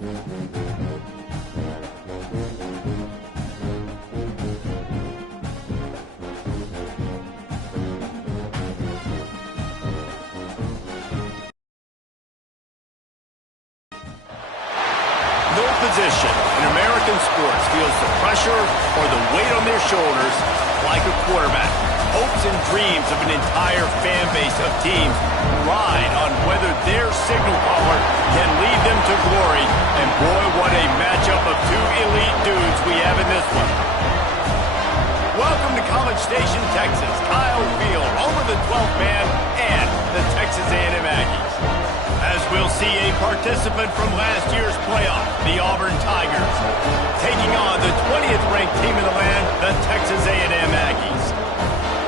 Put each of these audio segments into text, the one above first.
No position in American sports feels the pressure or the weight on their shoulders like a quarterback. Hopes and dreams of an entire fan base of teams ride on whether their signal caller can lead them to glory. And boy, what a matchup of two elite dudes we have in this one. Welcome to College Station, Texas. Kyle Field, home of the 12th man and the Texas A&M Aggies. As we'll see a participant from last year's playoff, the Auburn Tigers, taking on the 20th ranked team in the land, the Texas A&M Aggies.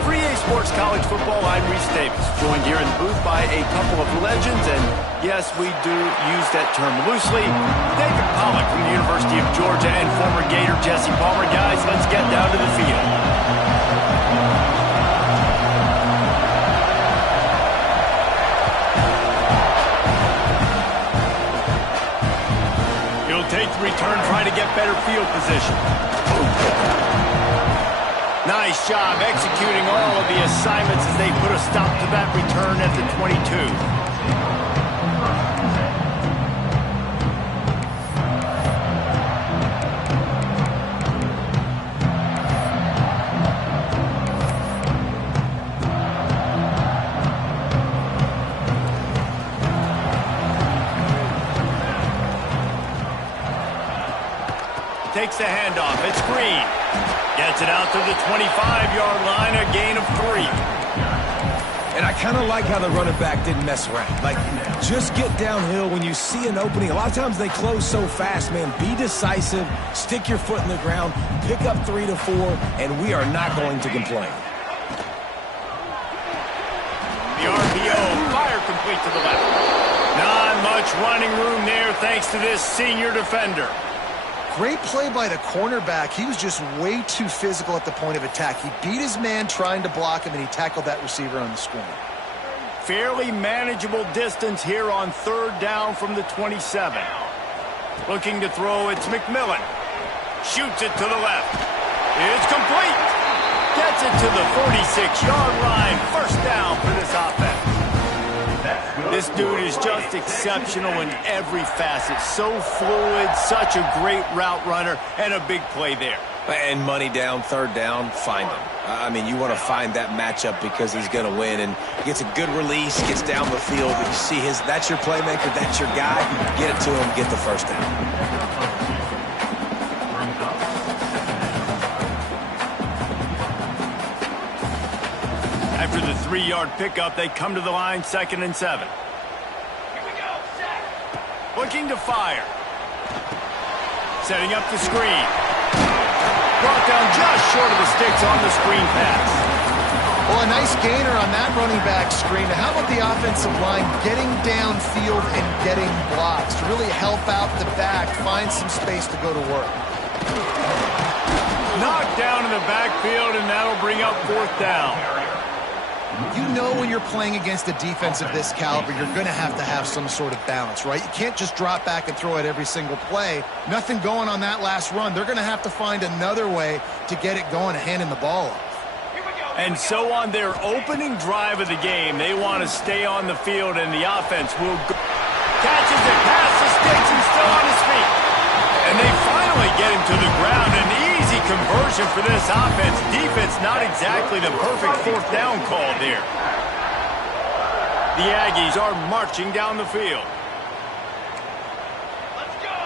For EA Sports College Football, I'm Reese Davis, joined here in the booth by a couple of legends, and yes, we do use that term loosely. David Pollack from the University of Georgia and former Gator Jesse Palmer. Guys, let's get down to the field. He'll take the return, trying to get better field position. Nice job executing all of the assignments as they put a stop to that return at the 22. Takes the handoff. It's Green. Gets it out to the 25-yard line, a gain of 3. And I kind of like how the running back didn't mess around. Like, just get downhill when you see an opening. A lot of times they close so fast, man. Be decisive, stick your foot in the ground, pick up 3 to 4, and we are not going to complain. The RPO, fire complete to the left. Not much running room there thanks to this senior defender. Great play by the cornerback. He was just way too physical at the point of attack. He beat his man trying to block him, and he tackled that receiver on the screen. Fairly manageable distance here on 3rd down from the 27. Looking to throw, it's McMillan. Shoots it to the left. It's complete. Gets it to the 46-yard line. 1st down for this offense. This dude is just exceptional in every facet. So fluid, such a great route runner, and a big play there. And money down, 3rd down, find him. I mean, you want to find that matchup because he's going to win. And he gets a good release, gets down the field. You see that's your playmaker, that's your guy. Get it to him, get the 1st down. After the 3-yard pickup, they come to the line, 2nd and 7. Looking to fire. Setting up the screen. Brought down just short of the sticks on the screen pass. Well, a nice gainer on that running back screen. How about the offensive line getting downfield and getting blocks to really help out the back, find some space to go to work? Knocked down in the backfield, and that'll bring up 4th down. You know when you're playing against a defense of this caliber, you're going to have some sort of balance, right? You can't just drop back and throw it every single play. Nothing going on that last run. They're going to have to find another way to get it going, handing the ball off. And so on their opening drive of the game, they want to stay on the field, and the offense will go. Catches it past the sticks and still on his feet. And they finally get him to the ground. An easy conversion for this offense. Defense not exactly the perfect 4th down call there. The Aggies are marching down the field. Let's go.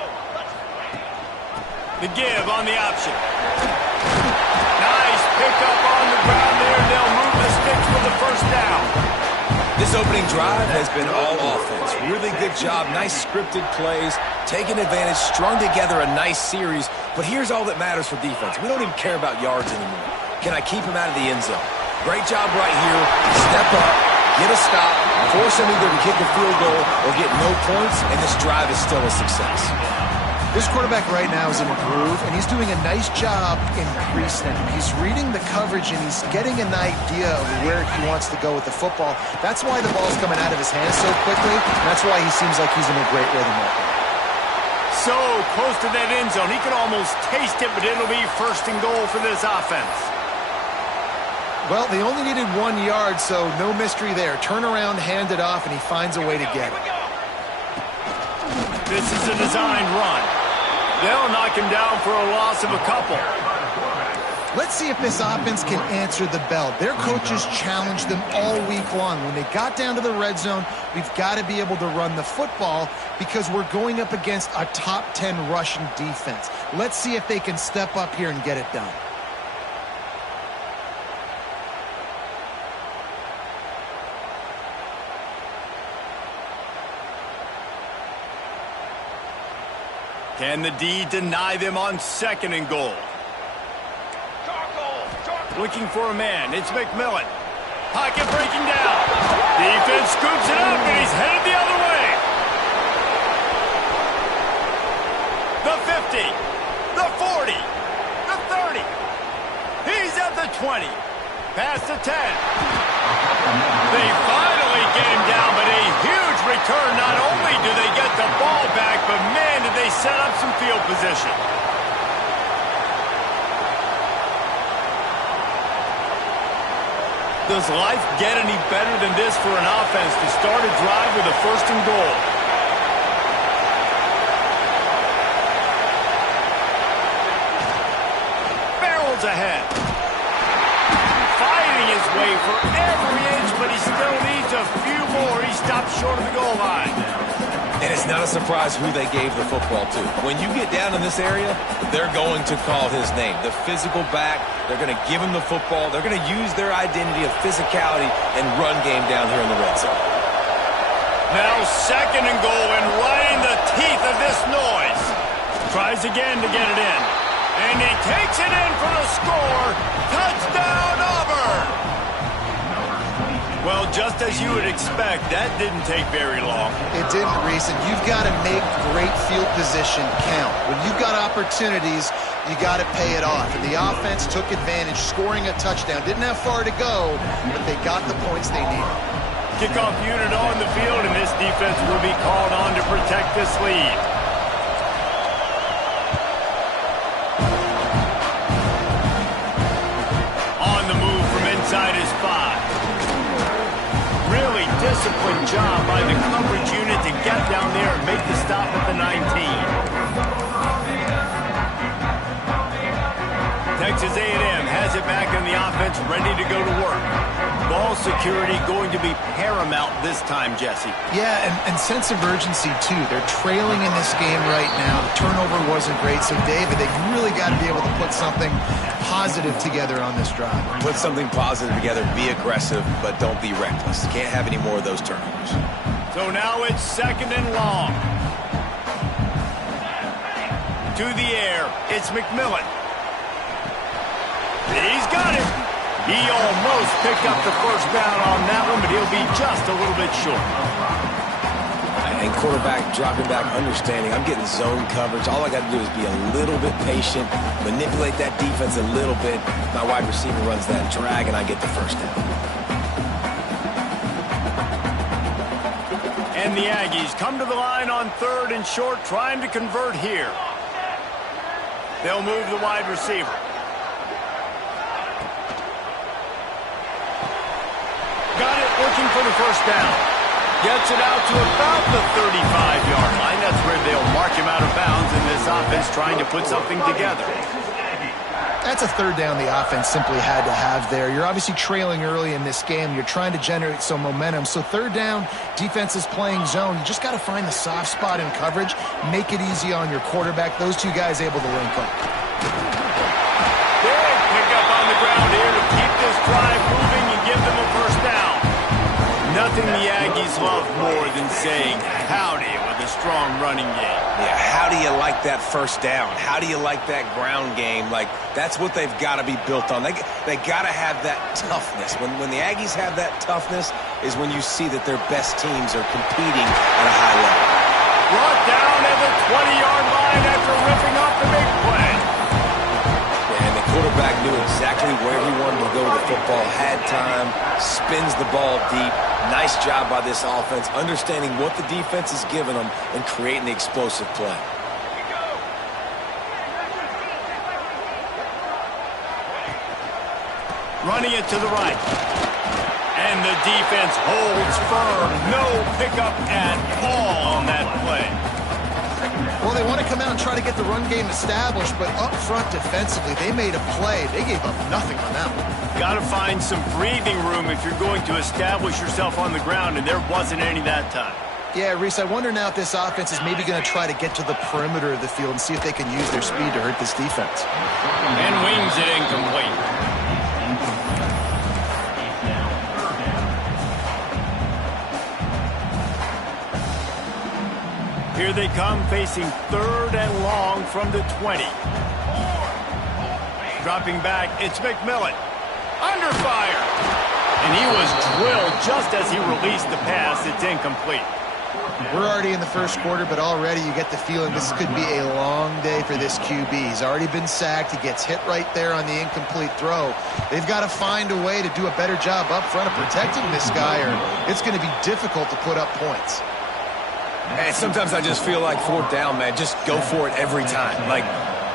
The give on the option. Nice pickup on the ground there. They'll move the sticks for the 1st down. This opening drive has been all offense. Really good job. Nice scripted plays. Taking advantage, strung together a nice series. But here's all that matters for defense. We don't even care about yards anymore. Can I keep him out of the end zone? Great job right here. Step up, get a stop, force him either to kick a field goal or get no points, and this drive is still a success. This quarterback right now is in a groove, and he's doing a nice job in pre-snap. He's reading the coverage, and he's getting an idea of where he wants to go with the football. That's why the ball's coming out of his hands so quickly, and that's why he seems like he's in a great rhythm right now. so close to that end zone. He can almost taste it, but it'll be first and goal for this offense. Well, they only needed 1 yard, so no mystery there. Turn around, hand it off, and he finds a way to get it. This is a designed run. They'll knock him down for a loss of a couple. Let's see if this offense can answer the bell. Their coaches challenged them all week long. When they got down to the red zone, we've got to be able to run the football because we're going up against a top 10 rushing defense. Let's see if they can step up here and get it done. Can the D deny them on second and goal? Looking for a man. It's McMillan. Pocket breaking down. Defense scoops it up, and he's headed the other way. The 50. The 40. The 30. He's at the 20. Past the 10. They finally get him down, but a huge return. Not only do they get the ball back, but man, did they set up some field position. Does life get any better than this for an offense to start a drive with a first and goal? Barrels ahead. Fighting his way for every inch, but he still needs a few more. He stops short of the goal line. And it's not a surprise who they gave the football to. When you get down in this area, they're going to call his name. The physical back, they're going to give him the football. They're going to use their identity of physicality and run game down here in the red zone. Now second and goal and right in the teeth of this noise. Tries again to get it in. And he takes it in for the score. Touchdown, Auburn! Well, just as you would expect, that didn't take very long. It didn't, Reese, and you've got to make great field position count. When you've got opportunities, you got to pay it off. And the offense took advantage, scoring a touchdown. Didn't have far to go, but they got the points they needed. Kickoff unit on the field, and this defense will be called on to protect this lead. On the move from inside his 5. Really disciplined job by the coverage unit to get down there and make the stop at the 19. Texas A&M has it back in the offense, ready to go to work. Ball security going to be paramount this time, Jesse. Yeah, and sense of urgency, too. They're trailing in this game right now. The turnover wasn't great, so, David, they really got to be able to put something positive together on this drive. Put something positive together, be aggressive, but don't be reckless. Can't have any more of those turnovers. So now it's second and long. To the air, it's McMillan. He's got it. He almost picked up the first down on that one, but he'll be just a little bit short. And quarterback dropping back, understanding I'm getting zone coverage. All I got to do is be a little bit patient, manipulate that defense a little bit. My wide receiver runs that drag, and I get the first down. And the Aggies come to the line on third and short, trying to convert here. They'll move the wide receiver. Got it, looking for the first down. Gets it out to about the 35-yard line. That's where they'll mark him out of bounds, and this offense trying to put something together. That's a third down the offense simply had to have there. You're obviously trailing early in this game. You're trying to generate some momentum. So third down, defense is playing zone. You just got to find the soft spot in coverage, make it easy on your quarterback. Those two guys able to link up. Big pickup on the ground here to keep this drive moving and give them a first down. Nothing the Aggies love more than saying howdy with a strong running game. Yeah, how do you like that first down? How do you like that ground game? Like, that's what they've got to be built on. They got to have that toughness. When the Aggies have that toughness is when you see that their best teams are competing at a high level. Brought down at the 20-yard line after ripping off the big play. And the quarterback knew exactly where he wanted to go with the football, had time, spins the ball deep. Nice job by this offense, understanding what the defense is giving them and creating the explosive play. Running it to the right. And the defense holds firm. No pickup at all on that play. Well, they want to come out and try to get the run game established, but up front defensively, they made a play. They gave up nothing on that one. Got to find some breathing room if you're going to establish yourself on the ground, and there wasn't any that time. Yeah, Reese, I wonder now if this offense is maybe going to try to get to the perimeter of the field and see if they can use their speed to hurt this defense. And wings it incomplete. Here they come, facing 3rd and long from the 20. Dropping back, it's McMillan. Under fire. And he was drilled just as he released the pass. It's incomplete. We're already in the first quarter, but already you get the feeling this could be a long day for this QB. He's already been sacked. He gets hit right there on the incomplete throw. They've got to find a way to do a better job up front of protecting this guy, or it's going to be difficult to put up points. And sometimes I just feel like 4th down, man, just go for it every time. Like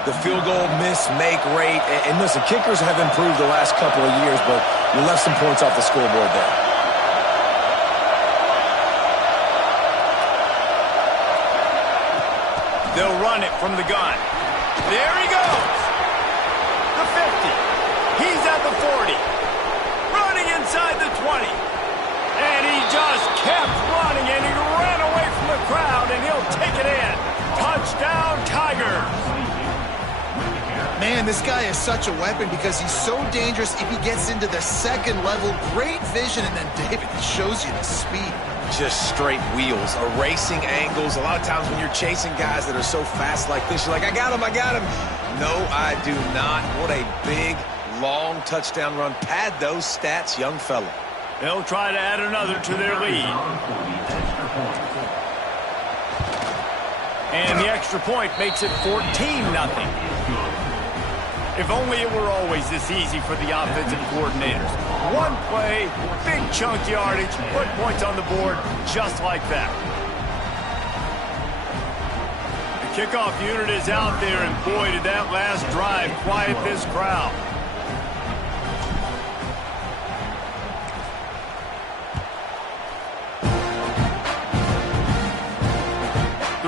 the field goal miss-make rate. And listen, kickers have improved the last couple of years, but you left some points off the scoreboard there. They'll run it from the gun. There he goes. The 50. He's at the 40. Running inside the 20. And he just kept running, and he ran away from the crowd, and he'll take it in. Touchdown, Tigers. Man, this guy is such a weapon because he's so dangerous if he gets into the second level. Great vision, and then David shows you the speed. Just straight wheels, erasing angles. A lot of times when you're chasing guys that are so fast like this, you're like, I got him, I got him. No, I do not. What a big, long touchdown run. Pad those stats, young fella. They'll try to add another to their lead. And the extra point makes it 14-0. If only it were always this easy for the offensive coordinators. One play, big chunk yardage, put points on the board just like that. The kickoff unit is out there, and boy, did that last drive quiet this crowd.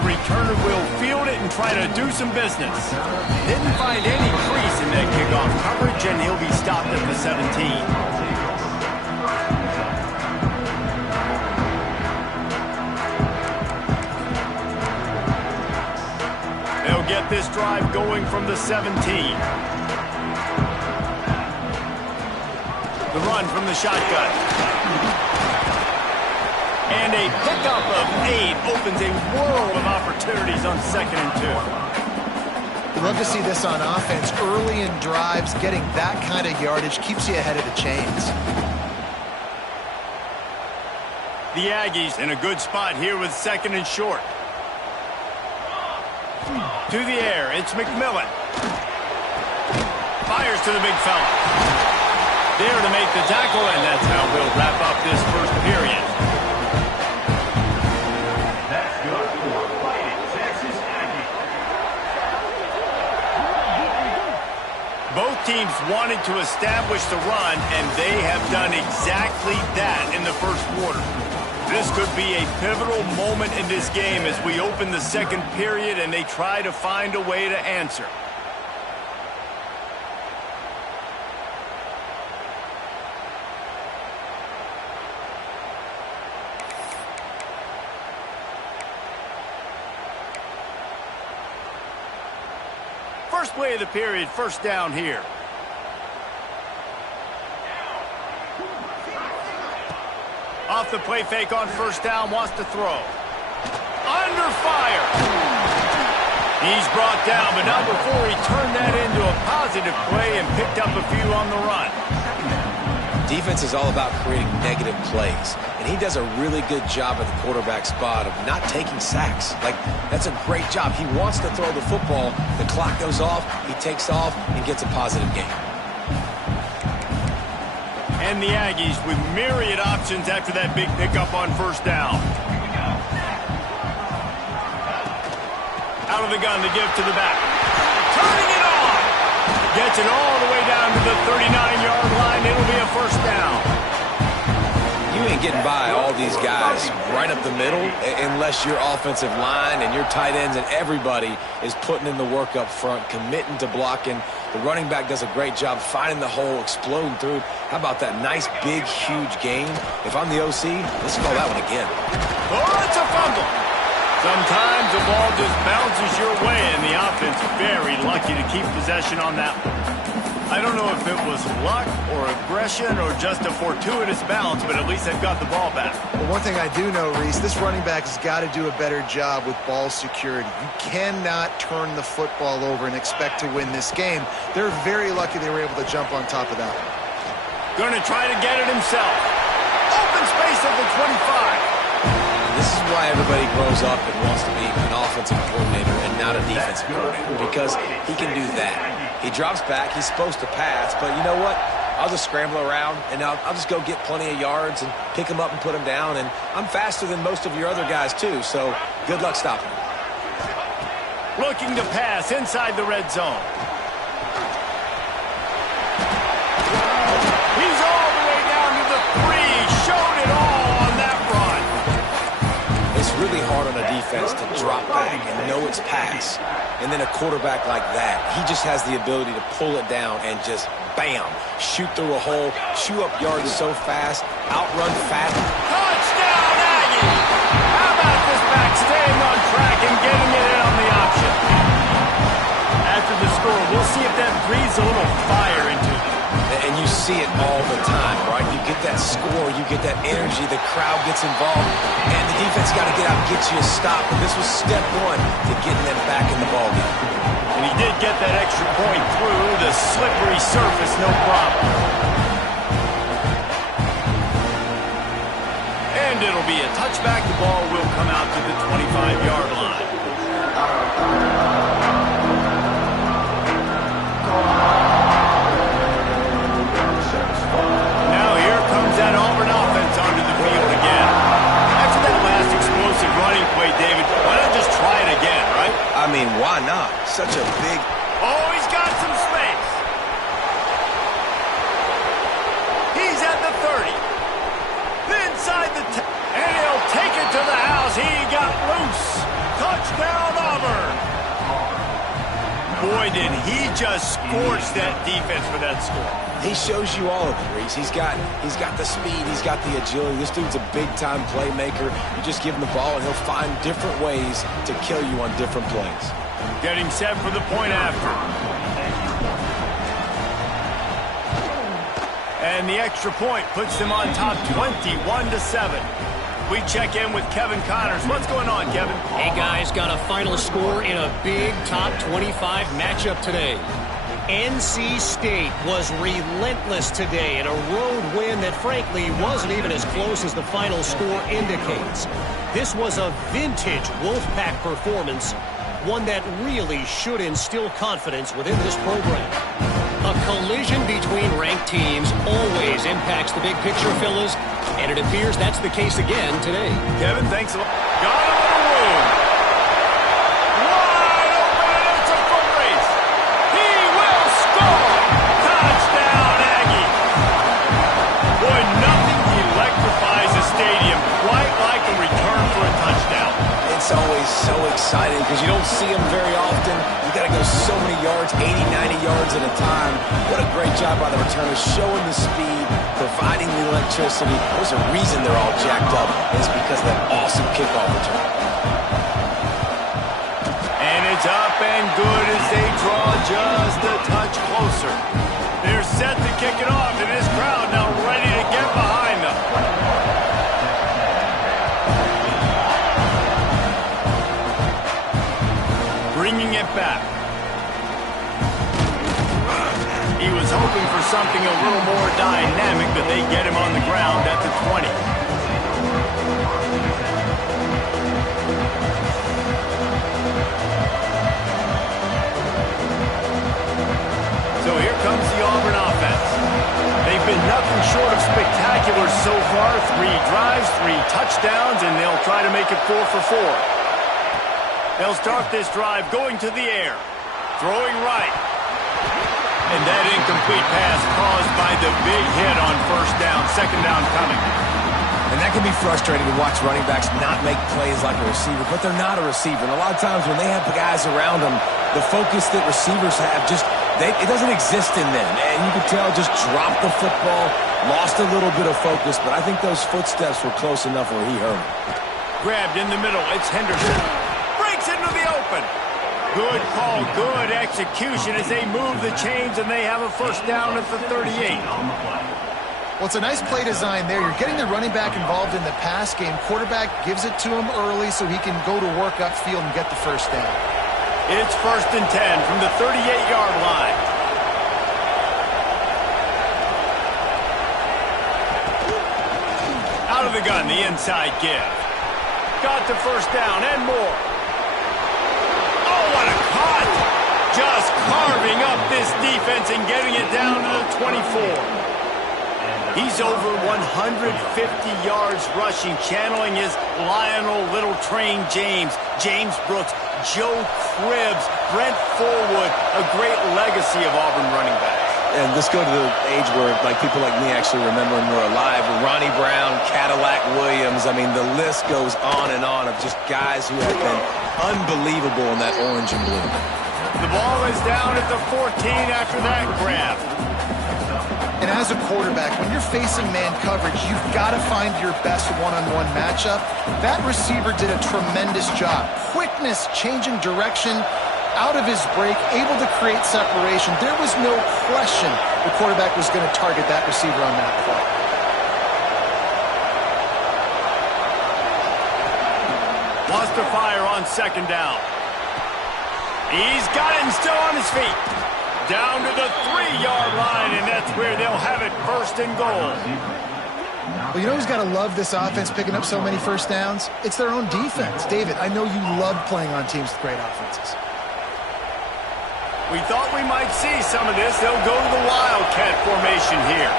Returner will field it and try to do some business. Didn't find any crease in that kickoff coverage, and he'll be stopped at the 17. They'll get this drive going from the 17. The run from the shotgun. And a pickup of 8 opens a world of opportunities on 2nd and 2. You love to see this on offense. Early in drives, getting that kind of yardage keeps you ahead of the chains. The Aggies in a good spot here with 2nd and short. To the air, it's McMillan. Fires to the big fella. There to make the tackle, and that's how we'll wrap up this first period. Both teams wanted to establish the run, and they have done exactly that in the first quarter. This could be a pivotal moment in this game as we open the 2nd period and they try to find a way to answer. First play of the period, first down here. Off the play fake on first down, wants to throw. Under fire. He's brought down, but not before he turned that into a positive play and picked up a few on the run. Defense is all about creating negative plays, and he does a really good job at the quarterback spot of not taking sacks. Like, that's a great job. He wants to throw the football. The clock goes off, he takes off, and gets a positive gain. And the Aggies with myriad options after that big pickup on first down. Out of the gun to give to the back. Turning it on! Gets it all the way down to the 39-yard line. It'll a first down. You ain't getting by all these guys right up the middle unless your offensive line and your tight ends and everybody is putting in the work up front, committing to blocking. The running back does a great job finding the hole, exploding through. How about that nice, big, huge gain? If I'm the OC, let's call that one again. Oh, it's a fumble. Sometimes the ball just bounces your way, and the offense very lucky to keep possession on that one. I don't know if it was luck or aggression or just a fortuitous bounce, but at least they've got the ball back. Well, one thing I do know, Reese, this running back has got to do a better job with ball security. You cannot turn the football over and expect to win this game. They're very lucky they were able to jump on top of that one. Going to try to get it himself. Open space at the 25. This is why everybody grows up and wants to be an offensive coordinator and not a defensive coordinator, because he can do that. He drops back. He's supposed to pass, but you know what? I'll just scramble around, and I'll just go get plenty of yards and pick him up and put him down, and I'm faster than most of your other guys, too, so good luck stopping him. Looking to pass inside the red zone. He's all the way down to the 3. Showed it all on that run. It's really hard on a defense to drop back and know it's pass. And then a quarterback like that, he just has the ability to pull it down and just, bam, shoot through a hole, chew up yards so fast, outrun fast. Touchdown, Aggie! How about this back staying on track and getting it in on the option? After the score, we'll see if that breathes a little fire into them. And you see it all the time, right? You get that score, you get that energy, the crowd gets involved, and the defense got to get out and get you a stop. And this was step one to getting them back in the ballgame. And he did get that extra point through the slippery surface, no problem. And it'll be a touchback. The ball will come out to the 25-yard line. That Auburn offense onto the field again. After that last explosive running play, David, why not just try it again, right? I mean, why not? Such a big... Oh, he's got some space. He's at the 30. Inside the 10. And he'll take it to the house. He got loose. Touchdown, Auburn. Boy, did he just scorch that defense for that score. He shows you all of it, Reese. He's got the speed. He's got the agility. This dude's a big-time playmaker. You just give him the ball, and he'll find different ways to kill you on different plays. Getting set for the point after. And the extra point puts them on top 21-7. We check in with Kevin Connors. What's going on, Kevin? Hey, guys, got a final score in a big top 25 matchup today. NC State was relentless today in a road win that, frankly, wasn't even as close as the final score indicates. This was a vintage Wolfpack performance, one that really should instill confidence within this program. A collision between ranked teams always impacts the big picture, fellas, and it appears that's the case again today. Kevin, thanks a lot. Got him in the room. Wide open, and it's a foot race. He will score. Touchdown, Aggie. Boy, nothing electrifies a stadium quite like a return for a touchdown. It's always so exciting because you don't see them very often. You got to go so many yards, 80, 90 yards at a time. What a great job by the returners, showing the speed, providing the electricity. There's a reason they're all jacked up, and it's because of that awesome kickoff return. And it's up and good as they draw just a touch closer. They're set to kick it off, and this crowd now ready to get behind them. Bringing it back. He was hoping for something a little more dynamic, but they get him on the ground at the 20. So here comes the Auburn offense. They've been nothing short of spectacular so far. 3 drives, 3 touchdowns, and they'll try to make it 4 for 4. They'll start this drive going to the air. Throwing right. And that incomplete pass caused by the big hit on first down, second down coming. And that can be frustrating to watch running backs not make plays like a receiver, but they're not a receiver. And a lot of times when they have the guys around them, the focus that receivers have it doesn't exist in them. And you can tell just dropped the football, lost a little bit of focus, but I think those footsteps were close enough where he heard it. Grabbed in the middle. It's Henderson. Breaks into the open. Good call, good execution as they move the chains and they have a first down at the 38. Well, it's a nice play design there. You're getting the running back involved in the pass game. Quarterback gives it to him early so he can go to work upfield and get the first down. It's 1st and 10 from the 38-yard line. Out of the gun, the inside give. Got the first down and more. Oh, what a cut! Just carving up this defense and getting it down to the 24. He's over 150 yards rushing, channeling his Lionel Little Train James, James Brooks, Joe Cribbs, Brent Fullwood, a great legacy of Auburn running backs. And let's go to the age where people like me actually remember when we're alive. Ronnie Brown, Cadillac Williams. I mean, the list goes on and on of just guys who have been unbelievable in that orange and blue. The ball is down at the 14 after that grab. And as a quarterback, when you're facing man coverage, you've got to find your best one-on-one matchup. That receiver did a tremendous job. Quickness, changing direction, out of his break, able to create separation. There was no question the quarterback was going to target that receiver on that play. Wants to fire on second down. He's got it and still on his feet. Down to the 3-yard line, and that's where they'll have it, 1st and goal. Well, you know who's got to love this offense picking up so many first downs? It's their own defense. David, I know you love playing on teams with great offenses. We thought we might see some of this. They'll go to the Wildcat formation here.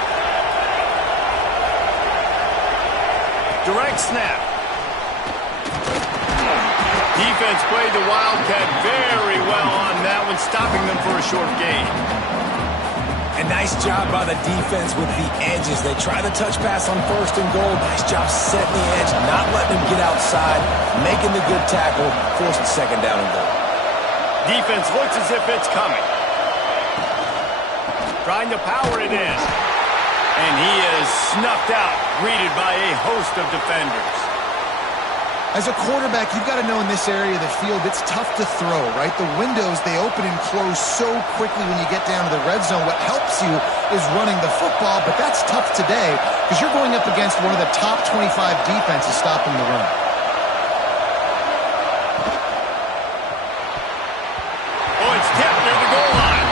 Direct snap. Defense played the Wildcat very well on that one, stopping them for a short gain. And nice job by the defense with the edges. They try the touch pass on 1st and goal. Nice job setting the edge, not letting him get outside, making the good tackle, forcing 2nd down and goal. Defense looks as if it's coming. Trying to power it in. And he is snuffed out, greeted by a host of defenders. As a quarterback, you've got to know in this area of the field, it's tough to throw, right? The windows, they open and close so quickly when you get down to the red zone. What helps you is running the football, but that's tough today because you're going up against one of the top 25 defenses stopping the run. Oh, it's tipped near the goal line.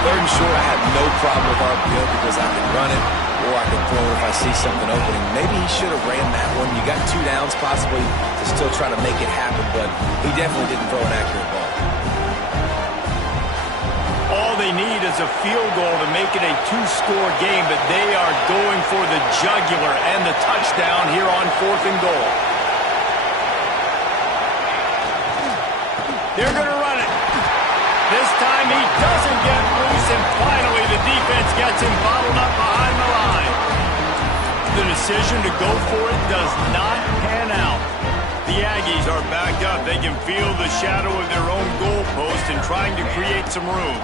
3rd and short, I have no problem with RPO because I can run it or I can throw it if I see something opening. Maybe he should have ran that one. You got 2 downs possibly to still try to make it happen, but he definitely didn't throw an accurate ball. All they need is a field goal to make it a 2-score game, but they are going for the jugular and the touchdown here on 4th and goal. They're going to run it. This time he doesn't get loose, and finally the defense gets him bottled up behind the line. The decision to go for it does not pan out. The Aggies are backed up. They can feel the shadow of their own goalpost and trying to create some room.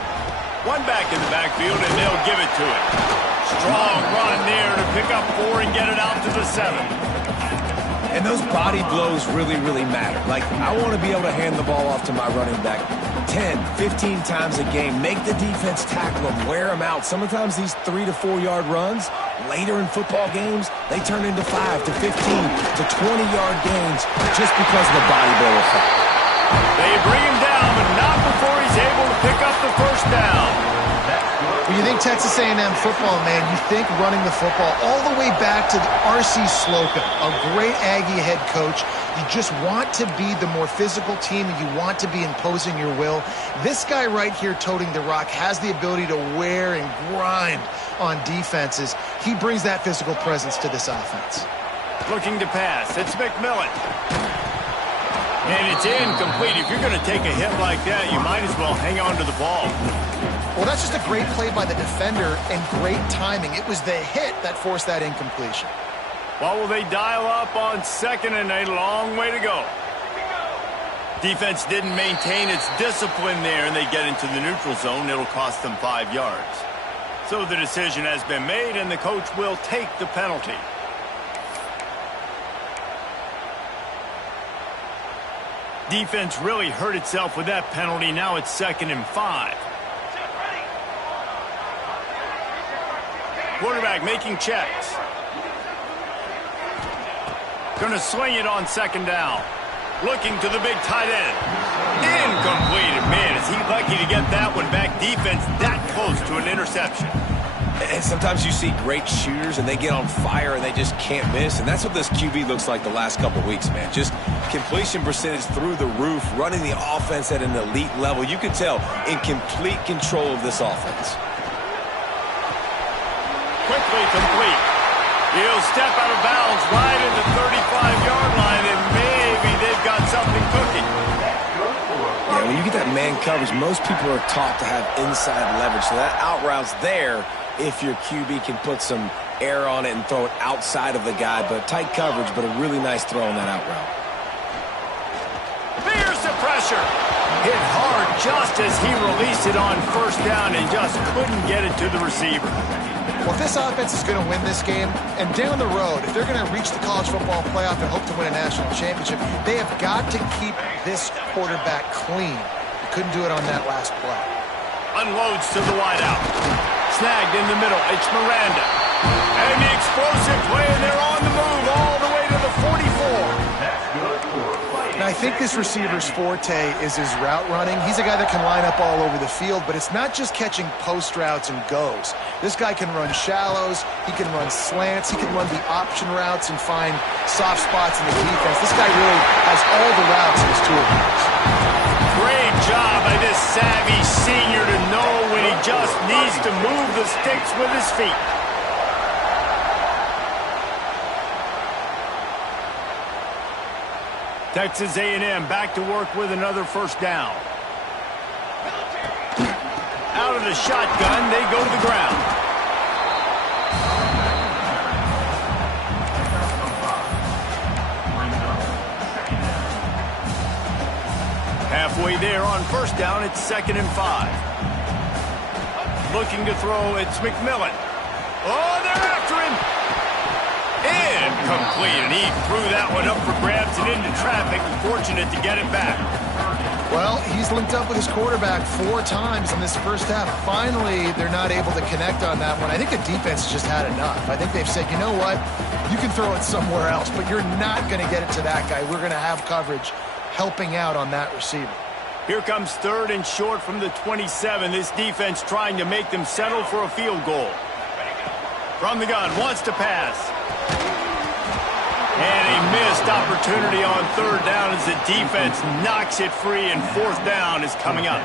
One back in the backfield, and they'll give it to it. Strong run there to pick up 4 and get it out to the 7. And those body blows really, really matter. Like, I want to be able to hand the ball off to my running back 10, 15 times a game. Make the defense tackle them, wear them out. Sometimes these 3 to 4 yard runs, later in football games, they turn into 5 to 15 to 20-yard gains just because of the body blow effect. They bring him down, but not before he's able to pick up the first down. When you think Texas A&M football, man, you think running the football all the way back to R.C. Slocum, a great Aggie head coach. You just want to be the more physical team, and you want to be imposing your will. This guy right here toting the rock has the ability to wear and grind on defenses. He brings that physical presence to this offense. Looking to pass. It's McMillan. And it's incomplete. If you're going to take a hit like that, you might as well hang on to the ball. Well, that's just a great play by the defender and great timing. It was the hit that forced that incompletion. Well, will they dial up on second and a long way to go? Defense didn't maintain its discipline there, and they get into the neutral zone. It'll cost them 5 yards. So the decision has been made, and the coach will take the penalty. Defense really hurt itself with that penalty. Now it's 2nd and 5. Quarterback making checks. Going to swing it on 2nd down. Looking to the big tight end. Incomplete. Man, is he lucky to get that one back. Defense that close to an interception. And sometimes you see great shooters and they get on fire and they just can't miss. And that's what this QB looks like the last couple weeks, man. Just completion percentage through the roof, running the offense at an elite level. You can tell in complete control of this offense. Quickly complete. He'll step out of bounds right in the 35-yard line, and maybe they've got something cooking. Yeah, when you get that man coverage, most people are taught to have inside leverage. So that out route's there if your QB can put some air on it and throw it outside of the guy. But tight coverage, but a really nice throw on that out route. Here's the pressure. Hit hard just as he released it on 1st down and just couldn't get it to the receiver. Well, if this offense is going to win this game, and down the road, if they're going to reach the college football playoff and hope to win a national championship, they have got to keep this quarterback clean. They couldn't do it on that last play. Unloads to the wideout. Snagged in the middle. It's Miranda. And the explosive play, and they're on the move all the way to the 44. And I think this receiver's forte is his route running. He's a guy that can line up all over the field, but it's not just catching post routes and goes. This guy can run shallows, he can run slants, he can run the option routes and find soft spots in the defense. This guy really has all the routes in his toolbox. Great job by this savvy senior to know when he just needs to move the sticks with his feet. Texas A&M back to work with another 1st down. Out of the shotgun, they go to the ground. Halfway there on 1st down, it's 2nd and 5. Looking to throw, it's McMillan. Oh, they're after him. Incomplete, and he threw that one up for grabs and into traffic. Fortunate to get it back. Well, he's linked up with his quarterback 4 times in this 1st half. Finally, they're not able to connect on that one. I think the defense has just had enough. I think they've said, you know what, you can throw it somewhere else, but you're not going to get it to that guy. We're going to have coverage helping out on that receiver. Here comes 3rd and short from the 27. This defense trying to make them settle for a field goal. From the gun, wants to pass. And a missed opportunity on 3rd down as the defense knocks it free, and 4th down is coming up.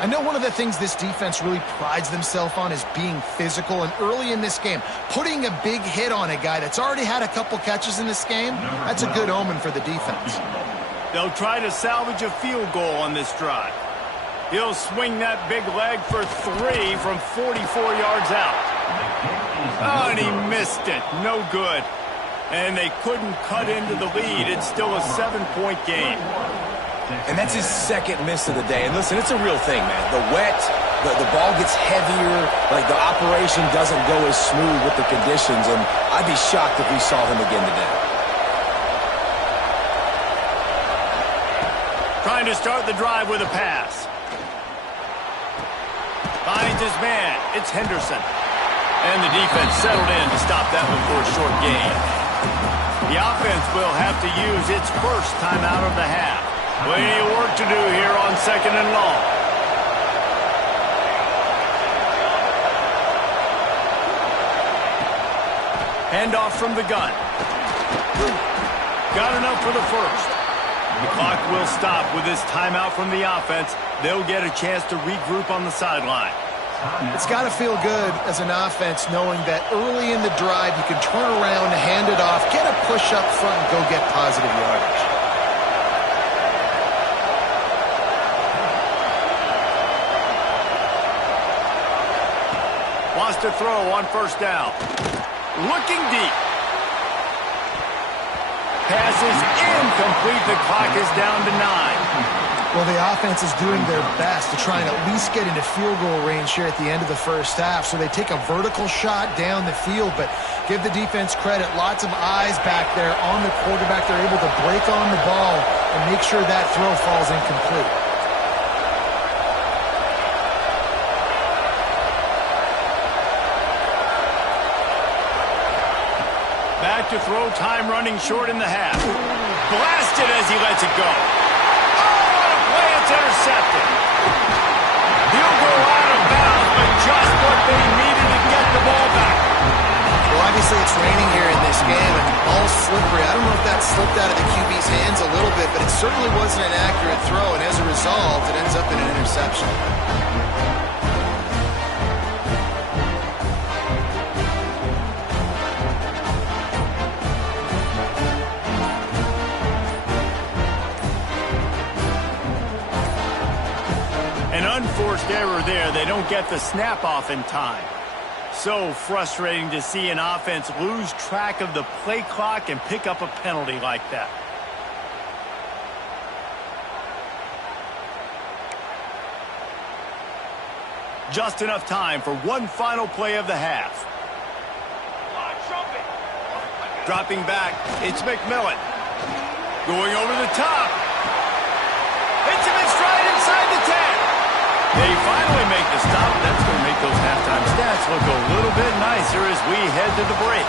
I know one of the things this defense really prides themselves on is being physical, and early in this game, putting a big hit on a guy that's already had a couple catches in this game, that's a good omen for the defense. They'll try to salvage a field goal on this drive. He'll swing that big leg for 3 from 44 yards out. Oh, and he missed it. No good. And they couldn't cut into the lead. It's still a 7-point game. And that's his 2nd miss of the day. And listen, it's a real thing, man. The wet, the ball gets heavier, like the operation doesn't go as smooth with the conditions, and I'd be shocked if we saw him again today. Trying to start the drive with a pass. Finds his man. It's Henderson. And the defense settled in to stop that one for a short gain. The offense will have to use its 1st timeout of the half. Plenty of work to do here on 2nd and long. Handoff from the gun. Got enough for the 1st. The clock will stop with this timeout from the offense. They'll get a chance to regroup on the sideline. It's got to feel good as an offense knowing that early in the drive you can turn around, hand it off, get a push up front, and go get positive yardage. to throw on first down. Looking deep. Pass is incomplete. The clock is down to 9. Well, the offense is doing their best to try and at least get into field goal range here at the end of the first half. So they take a vertical shot down the field, but give the defense credit. Lots of eyes back there on the quarterback. They're able to break on the ball and make sure that throw falls incomplete. Back to throw, time running short in the half. Blasted as he lets it go. It's intercepted. He'll go out of bounds, but just what they needed to get the ball back. Well, obviously it's raining here in this game, and the ball's slippery. I don't know if that slipped out of the QB's hands a little bit, but it certainly wasn't an accurate throw, and as a result, it ends up in an interception. Unforced error there. They don't get the snap off in time. So frustrating to see an offense lose track of the play clock and pick up a penalty like that. Just enough time for one final play of the half. Dropping back, it's McMillan. Going over the top. Hits him in stride inside the 10. They finally make the stop. That's going to make those halftime stats look a little bit nicer as we head to the break.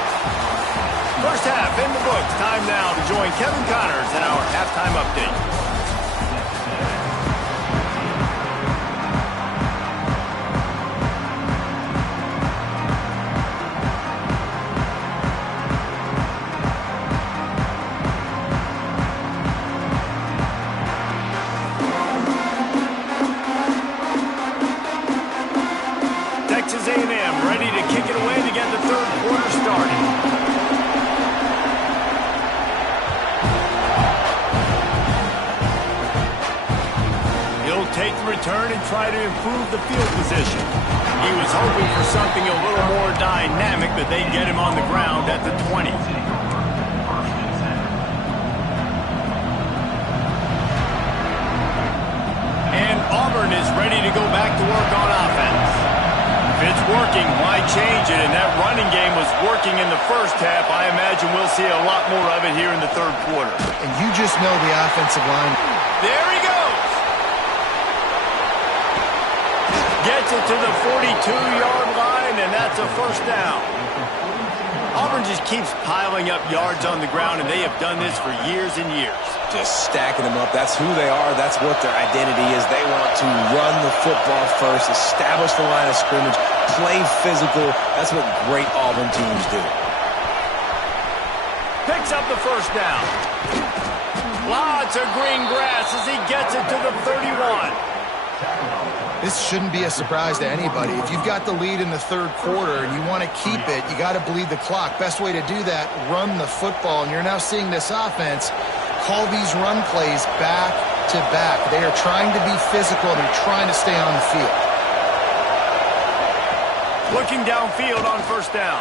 First half in the books. Time now to join Kevin Connors in our halftime update. Return and try to improve the field position. He was hoping for something a little more dynamic, but they get him on the ground at the 20. And Auburn is ready to go back to work on offense. If it's working, why change it? And that running game was working in the first half. I imagine we'll see a lot more of it here in the third quarter. And you just know the offensive line. There he goes. Gets it to the 42-yard line, and that's a first down. Auburn just keeps piling up yards on the ground, and they have done this for years and years. Just stacking them up. That's who they are. That's what their identity is. They want to run the football first, establish the line of scrimmage, play physical. That's what great Auburn teams do. Picks up the first down. Lots of green grass as he gets it to the 31. This shouldn't be a surprise to anybody. If you've got the lead in the third quarter and you want to keep it, you got to bleed the clock. Best way to do that, run the football. And you're now seeing this offense call these run plays back to back. They are trying to be physical. They're trying to stay on the field. Looking downfield on first down.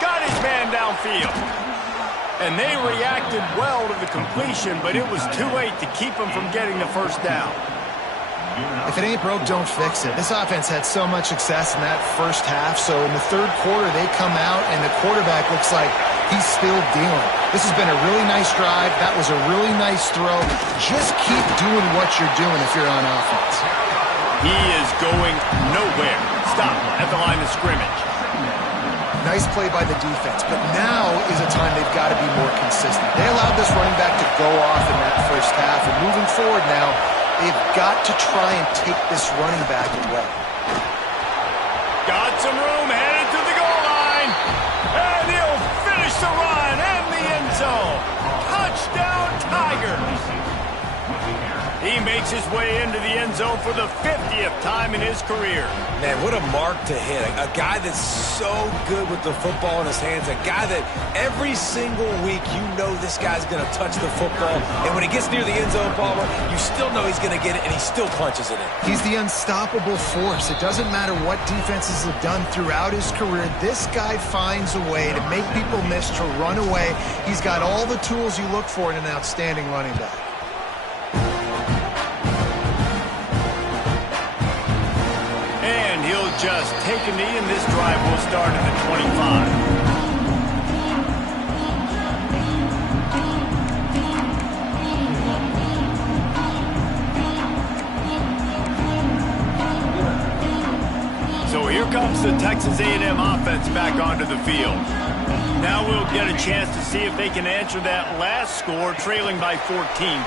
Got his man downfield. And they reacted well to the completion, but it was too late to keep him from getting the first down. If it ain't broke, don't fix it. This offense had so much success in that first half, so in the third quarter they come out and the quarterback looks like he's still dealing. This has been a really nice drive. That was a really nice throw. Just keep doing what you're doing if you're on offense. He is going nowhere. Stop at the line of scrimmage. Nice play by the defense, but now is a time they've got to be more consistent. They allowed this running back to go off in that first half, and moving forward now, they've got to try and take this running back away. Got some room, headed to the goal line. And he'll finish the run and the end zone. Touchdown, Tigers. He makes his way into the end zone for the 50th time in his career. Man, what a mark to hit. A guy that's so good with the football in his hands. A guy that every single week you know this guy's going to touch the football. And when he gets near the end zone, Palmer, you still know he's going to get it, and he still punches it in. He's the unstoppable force. It doesn't matter what defenses have done throughout his career. This guy finds a way to make people miss, to run away. He's got all the tools you look for in an outstanding running back. Just take a knee, and this drive will start at the 25. So here comes the Texas A&M offense back onto the field. Now we'll get a chance to see if they can answer that last score, trailing by 14,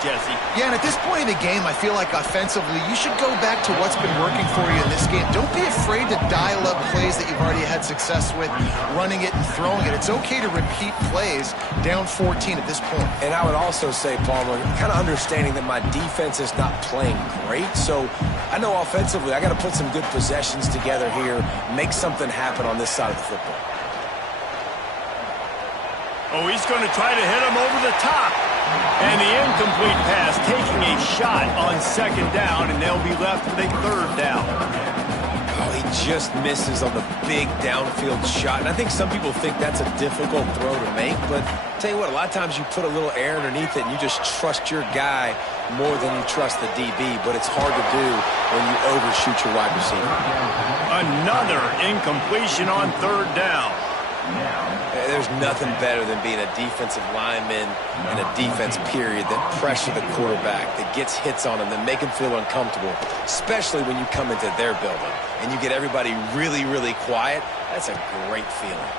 Jesse. Yeah, and at this point in the game, I feel like offensively, you should go back to what's been working for you in this game. Don't be afraid to dial up plays that you've already had success with, running it and throwing it. It's okay to repeat plays down 14 at this point. And I would also say, Palmer, kind of understanding that my defense is not playing great, so I know offensively I got to put some good possessions together here, make something happen on this side of the football. Oh, he's going to try to hit him over the top. And the incomplete pass taking a shot on second down, and they'll be left with a third down. Oh, he just misses on the big downfield shot. And I think some people think that's a difficult throw to make, but I'll tell you what, a lot of times you put a little air underneath it and you just trust your guy more than you trust the DB, but it's hard to do when you overshoot your wide receiver. Another incompletion on third down. There's nothing better than being a defensive lineman in a defense period that pressure the quarterback, that gets hits on him, that make him feel uncomfortable, especially when you come into their building and you get everybody really, really quiet. That's a great feeling.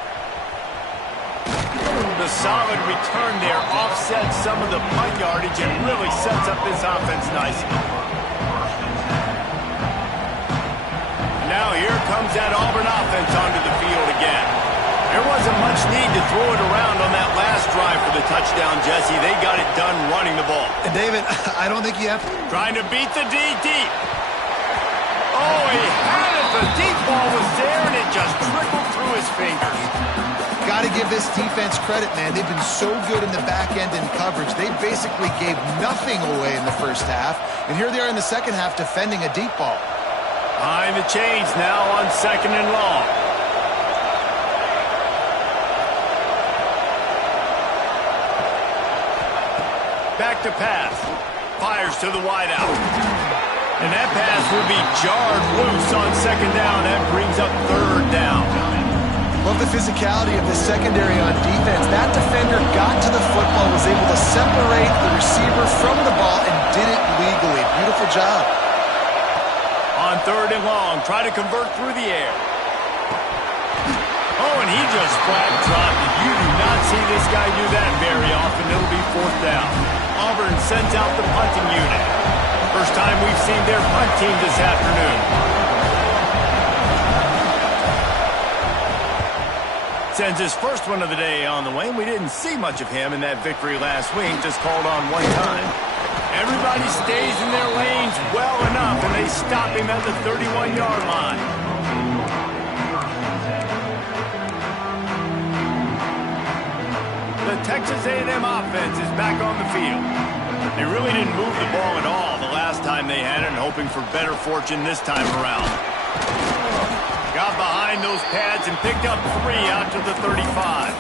The solid return there offsets some of the punt yardage and really sets up this offense nicely. Now here comes that Auburn offense onto the field again. There wasn't much need to throw it around on that last drive for the touchdown, Jesse. They got it done running the ball. And David, I don't think you have to. Trying to beat the D deep. Oh, he had it. The deep ball was there, and it just trickled through his fingers. Got to give this defense credit, man. They've been so good in the back end in coverage. They basically gave nothing away in the first half. And here they are in the second half defending a deep ball. Behind the chains now on second and long. Back to pass. Fires to the wideout. And that pass will be jarred loose on second down. That brings up third down. Love the physicality of the secondary on defense. That defender got to the football, was able to separate the receiver from the ball, and did it legally. Beautiful job. On third and long, try to convert through the air. Oh, and he just flat dropped it. You do not see this guy do that very often. It'll be fourth down. Auburn sends out the punting unit. First time we've seen their punt team this afternoon. Sends his first one of the day on the way. We didn't see much of him in that victory last week, just called on one time. Everybody stays in their lanes well enough, and they stop him at the 31-yard line. The Texas A&M offense is back on the field. They really didn't move the ball at all the last time they had it, and hoping for better fortune this time around. Got behind those pads and picked up 3 out to the 35.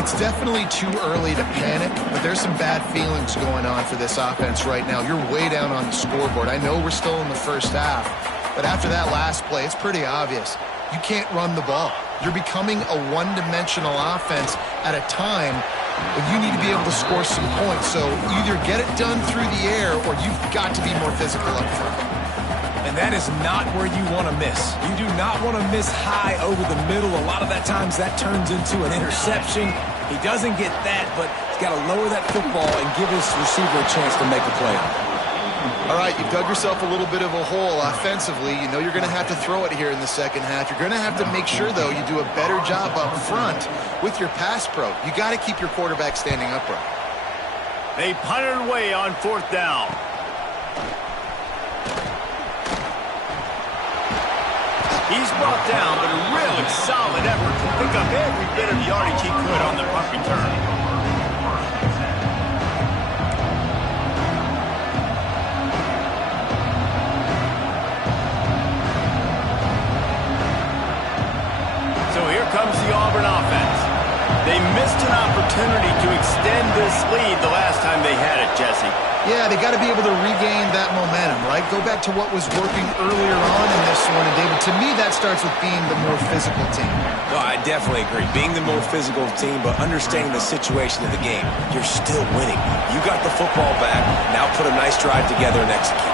It's definitely too early to panic, but there's some bad feelings going on for this offense right now. You're way down on the scoreboard. I know we're still in the first half, but after that last play, it's pretty obvious. You can't run the ball. You're becoming a one-dimensional offense at a time when you need to be able to score some points. So either get it done through the air or you've got to be more physical up front. And that is not where you want to miss. You do not want to miss high over the middle. A lot of that times that turns into an interception. He doesn't get that, but he's got to lower that football and give his receiver a chance to make a play. All right, you've dug yourself a little bit of a hole offensively. You know you're going to have to throw it here in the second half. You're going to have to make sure, though, you do a better job up front with your pass pro. You got to keep your quarterback standing upright. They punted away on fourth down. He's brought down, but a really solid effort to pick up every bit of yardage he could on the punt return. So here comes the Auburn offense. They missed an opportunity to extend this lead the last time they had it, Jesse. Yeah, they got to be able to regain that momentum, right? Go back to what was working earlier on in this one. And, David, to me, that starts with being the more physical team. No, I definitely agree. Being the more physical team, but understanding the situation of the game. You're still winning. You got the football back. Now put a nice drive together and execute.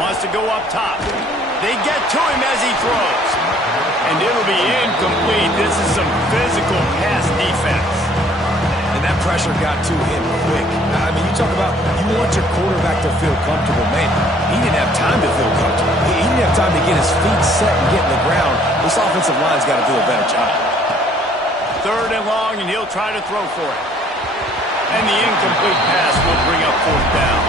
Wants to go up top. They get to him as he throws. And it'll be incomplete. This is some physical pass defense. And that pressure got to him quick. I mean, you talk about you want your quarterback to feel comfortable. Man, he didn't have time to feel comfortable. He didn't have time to get his feet set and get in the ground. This offensive line's got to do a better job. 3rd and long, and he'll try to throw for it. And the incomplete pass will bring up 4th down.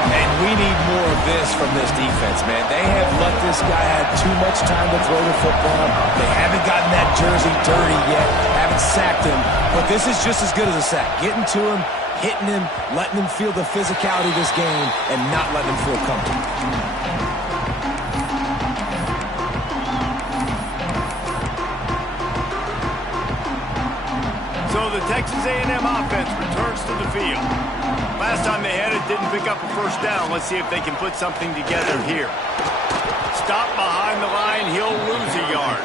And we need more of this from this defense, man. They have let this guy have too much time to throw the football. They haven't gotten that jersey dirty yet, haven't sacked him. But this is just as good as a sack. Getting to him, hitting him, letting him feel the physicality of this game, and not letting him feel comfortable. So the Texas A&M offense returns to the field. Last time they had it, didn't pick up a 1st down. Let's see if they can put something together here. Stop behind the line. He'll lose a yard.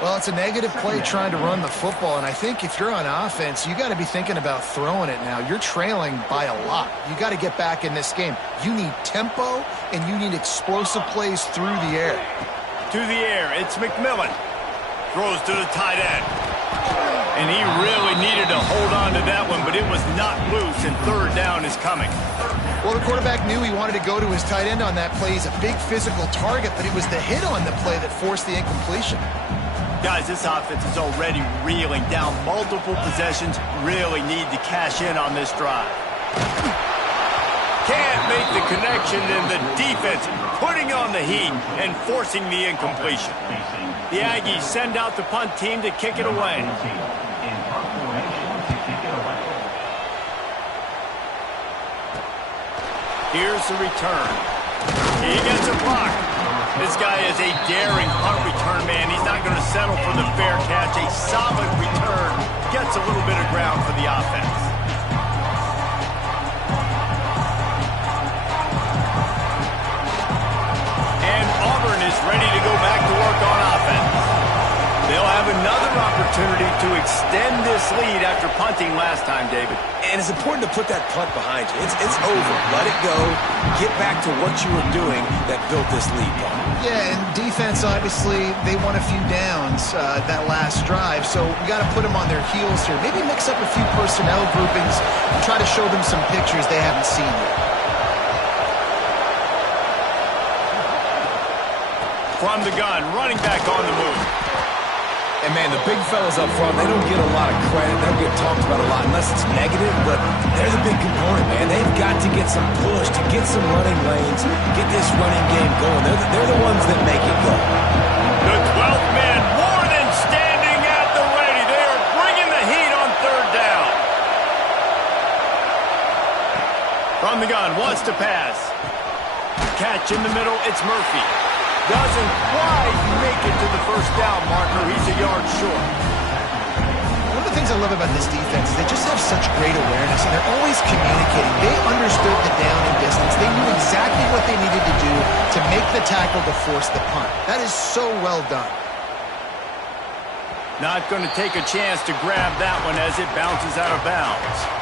Well, it's a negative play trying to run the football, and I think if you're on offense, you got to be thinking about throwing it now. You're trailing by a lot. You got to get back in this game. You need tempo, and you need explosive plays through the air. To the air, it's McMillan. Throws to the tight end. And he really needed to hold on to that one, but it was not loose, and 3rd down is coming. Well, the quarterback knew he wanted to go to his tight end on that play. He's a big physical target, but it was the hit on the play that forced the incompletion. Guys, this offense is already reeling down multiple possessions. Really need to cash in on this drive. Can't make the connection, and the defense putting on the heat and forcing the incompletion. The Aggies send out the punt team to kick it away. Here's the return. He gets a block. This guy is a daring punt return man. He's not going to settle for the fair catch. A solid return gets a little bit of ground for the offense. And Auburn is ready to go back to work on offense. They'll have another opportunity to extend this lead after punting last time, David. And it's important to put that punt behind you. It's over. Let it go. Get back to what you were doing that built this lead, Paul. Yeah, and defense, obviously, they won a few downs that last drive, so we got to put them on their heels here. Maybe mix up a few personnel groupings and try to show them some pictures they haven't seen yet. From the gun, running back on the move. And, man, the big fellas up front, they don't get a lot of credit. They don't get talked about a lot unless it's negative, but they're the big component, man. They've got to get some push, to get some running lanes, get this running game going. They're the ones that make it go. The 12th man more than standing at the ready. They are bringing the heat on 3rd down. From the gun, wants to pass. Catch in the middle, it's Murphy. Doesn't quite make it to the 1st down marker. He's a yard short. One of the things I love about this defense is they just have such great awareness, and they're always communicating. They understood the down and distance. They knew exactly what they needed to do to make the tackle to force the punt. That is so well done. Not going to take a chance to grab that one as it bounces out of bounds.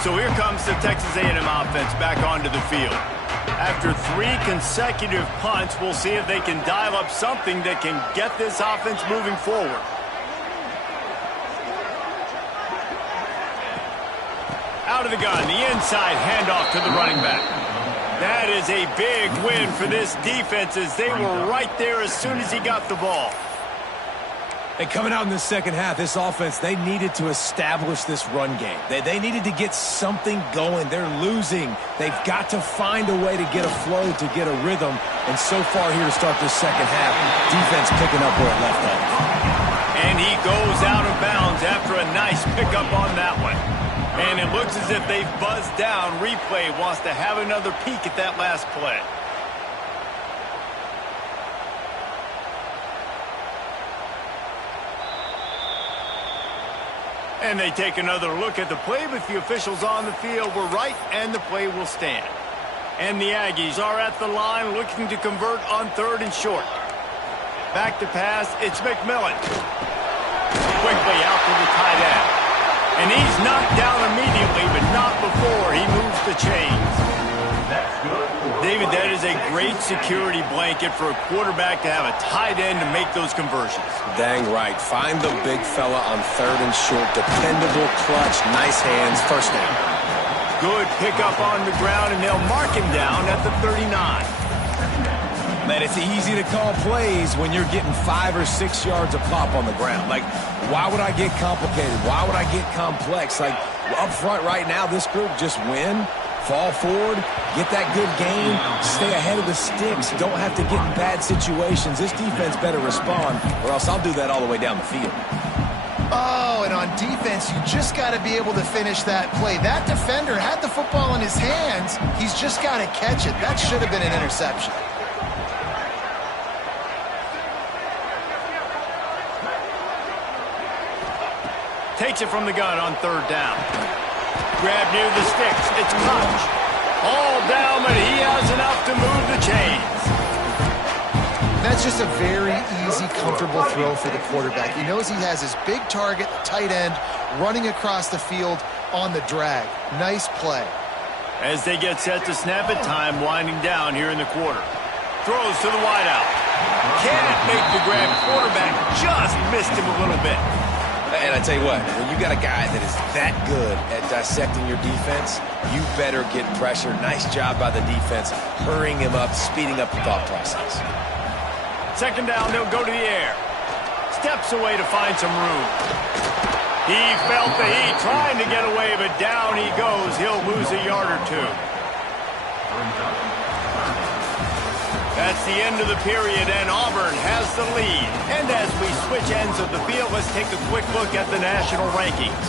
So here comes the Texas A&M offense back onto the field. After 3 consecutive punts, we'll see if they can dial up something that can get this offense moving forward. Out of the gun, the inside handoff to the running back. That is a big win for this defense as they were right there as soon as he got the ball. And coming out in the second half, this offense, they needed to establish this run game. They needed to get something going. They're losing. They've got to find a way to get a flow, to get a rhythm. And so far here to start this second half, defense picking up where it left off. And he goes out of bounds after a nice pickup on that one. And it looks as if they've buzzed down. Replay wants to have another peek at that last play. And they take another look at the play, but the officials on the field were right, and the play will stand. And the Aggies are at the line looking to convert on 3rd and short. Back to pass, it's McMillan. Quickly out to the tight end. And he's knocked down immediately, but not before he moves the chains. David, that is a great security blanket for a quarterback to have a tight end to make those conversions. Dang right. Find the big fella on 3rd and short. Dependable, clutch, nice hands, first down. Good pickup on the ground, and they'll mark him down at the 39. Man, it's easy to call plays when you're getting 5 or 6 yards a pop on the ground. Like, why would I get complicated? Why would I get complex? Like, up front right now, this group just win, fall forward, get that good game, stay ahead of the sticks, don't have to get in bad situations. This defense better respond, or else I'll do that all the way down the field. Oh, and on defense, you just got to be able to finish that play. That defender had the football in his hands. He's just got to catch it. That should have been an interception. Takes it from the gun on 3rd down. Grab near the sticks. It's Koch. All down, but he has enough to move the chains. That's just a very easy, comfortable throw for the quarterback. He knows he has his big target, tight end, running across the field on the drag. Nice play. As they get set to snap it, time winding down here in the quarter. Throws to the wideout. Can't make the grab. Quarterback just missed him a little bit. And I tell you what, when you got a guy that is that good at dissecting your defense, you better get pressure. Nice job by the defense, hurrying him up, speeding up the thought process. 2nd down, they'll go to the air. Steps away to find some room. He felt the heat, trying to get away, but down he goes. He'll lose a yard or two. That's the end of the period, and Auburn has the lead. And as we switch ends of the field, let's take a quick look at the national rankings.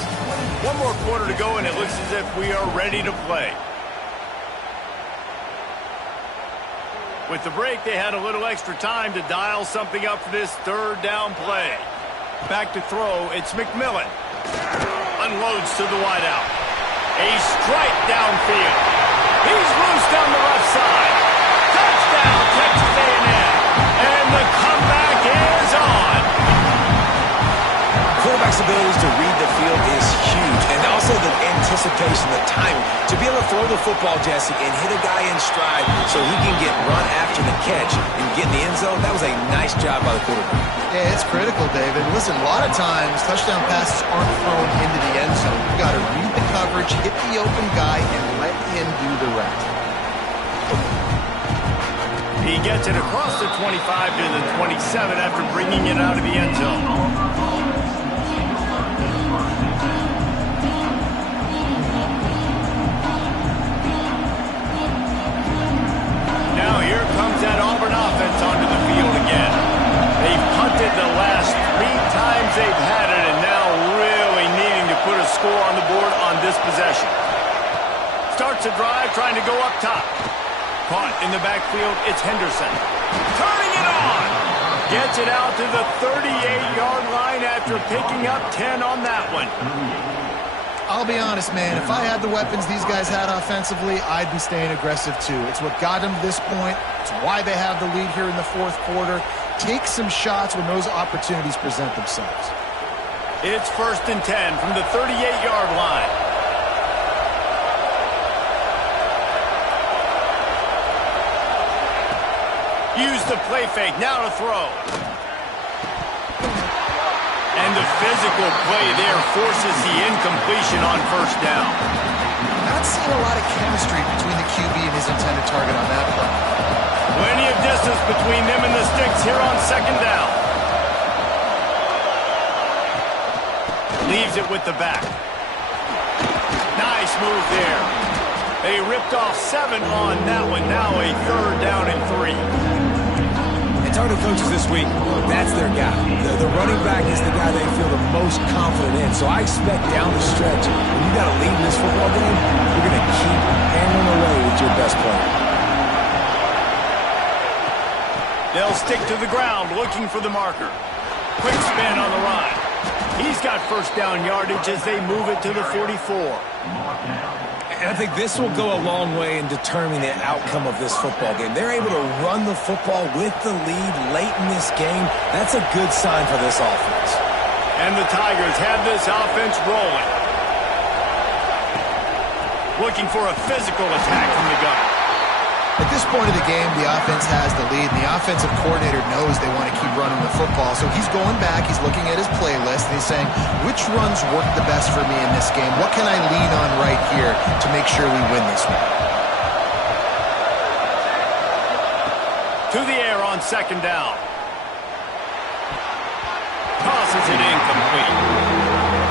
One more quarter to go, and it looks as if we are ready to play. With the break, they had a little extra time to dial something up for this 3rd down play. Back to throw, it's McMillan. Unloads to the wideout. A strike downfield. He's loose down the left side. Touchdown, Texas A&M. And the comeback is on. Quarterback's abilities to read the field is huge, and also the anticipation, the timing. To be able to throw the football, Jesse, and hit a guy in stride so he can get run after the catch and get in the end zone, that was a nice job by the quarterback. Yeah, it's critical, David. Listen, a lot of times, touchdown passes aren't thrown into the end zone. You've got to read the coverage, hit the open guy, and let him do the rest. He gets it across the 25 to the 27 after bringing it out of the end zone. Now here comes that Auburn offense onto the field again. They've punted the last 3 times they've had it, and now really needing to put a score on the board on this possession. Starts a drive trying to go up top. Caught in the backfield, it's Henderson. Turning it on! Gets it out to the 38-yard line after picking up 10 on that one. I'll be honest, man. If I had the weapons these guys had offensively, I'd be staying aggressive too. It's what got them to this point. It's why they have the lead here in the 4th quarter. Take some shots when those opportunities present themselves. It's 1st and 10 from the 38-yard line. Use the play fake, now to throw. And the physical play there forces the incompletion on 1st down. Not seeing a lot of chemistry between the QB and his intended target on that play. Plenty of distance between them and the sticks here on 2nd down. Leaves it with the back. Nice move there. They ripped off 7 on that one. Now a 3rd down and 3. It's hard to coaches this week. That's their guy. The running back is the guy they feel the most confident in. So I expect down the stretch, when you got to lead in this football game, you're going to keep hammering away with your best player. They'll stick to the ground looking for the marker. Quick spin on the run. He's got first down yardage as they move it to the 44. And I think this will go a long way in determining the outcome of this football game. They're able to run the football with the lead late in this game. That's a good sign for this offense. And the Tigers have this offense rolling. Looking for a physical attack from the gun. At this point of the game, the offense has the lead, and the offensive coordinator knows they want to keep running the football. So he's going back, he's looking at his playlist, and he's saying, which runs work the best for me in this game? What can I lean on right here to make sure we win this one? To the air on 2nd down. Tosses it incomplete.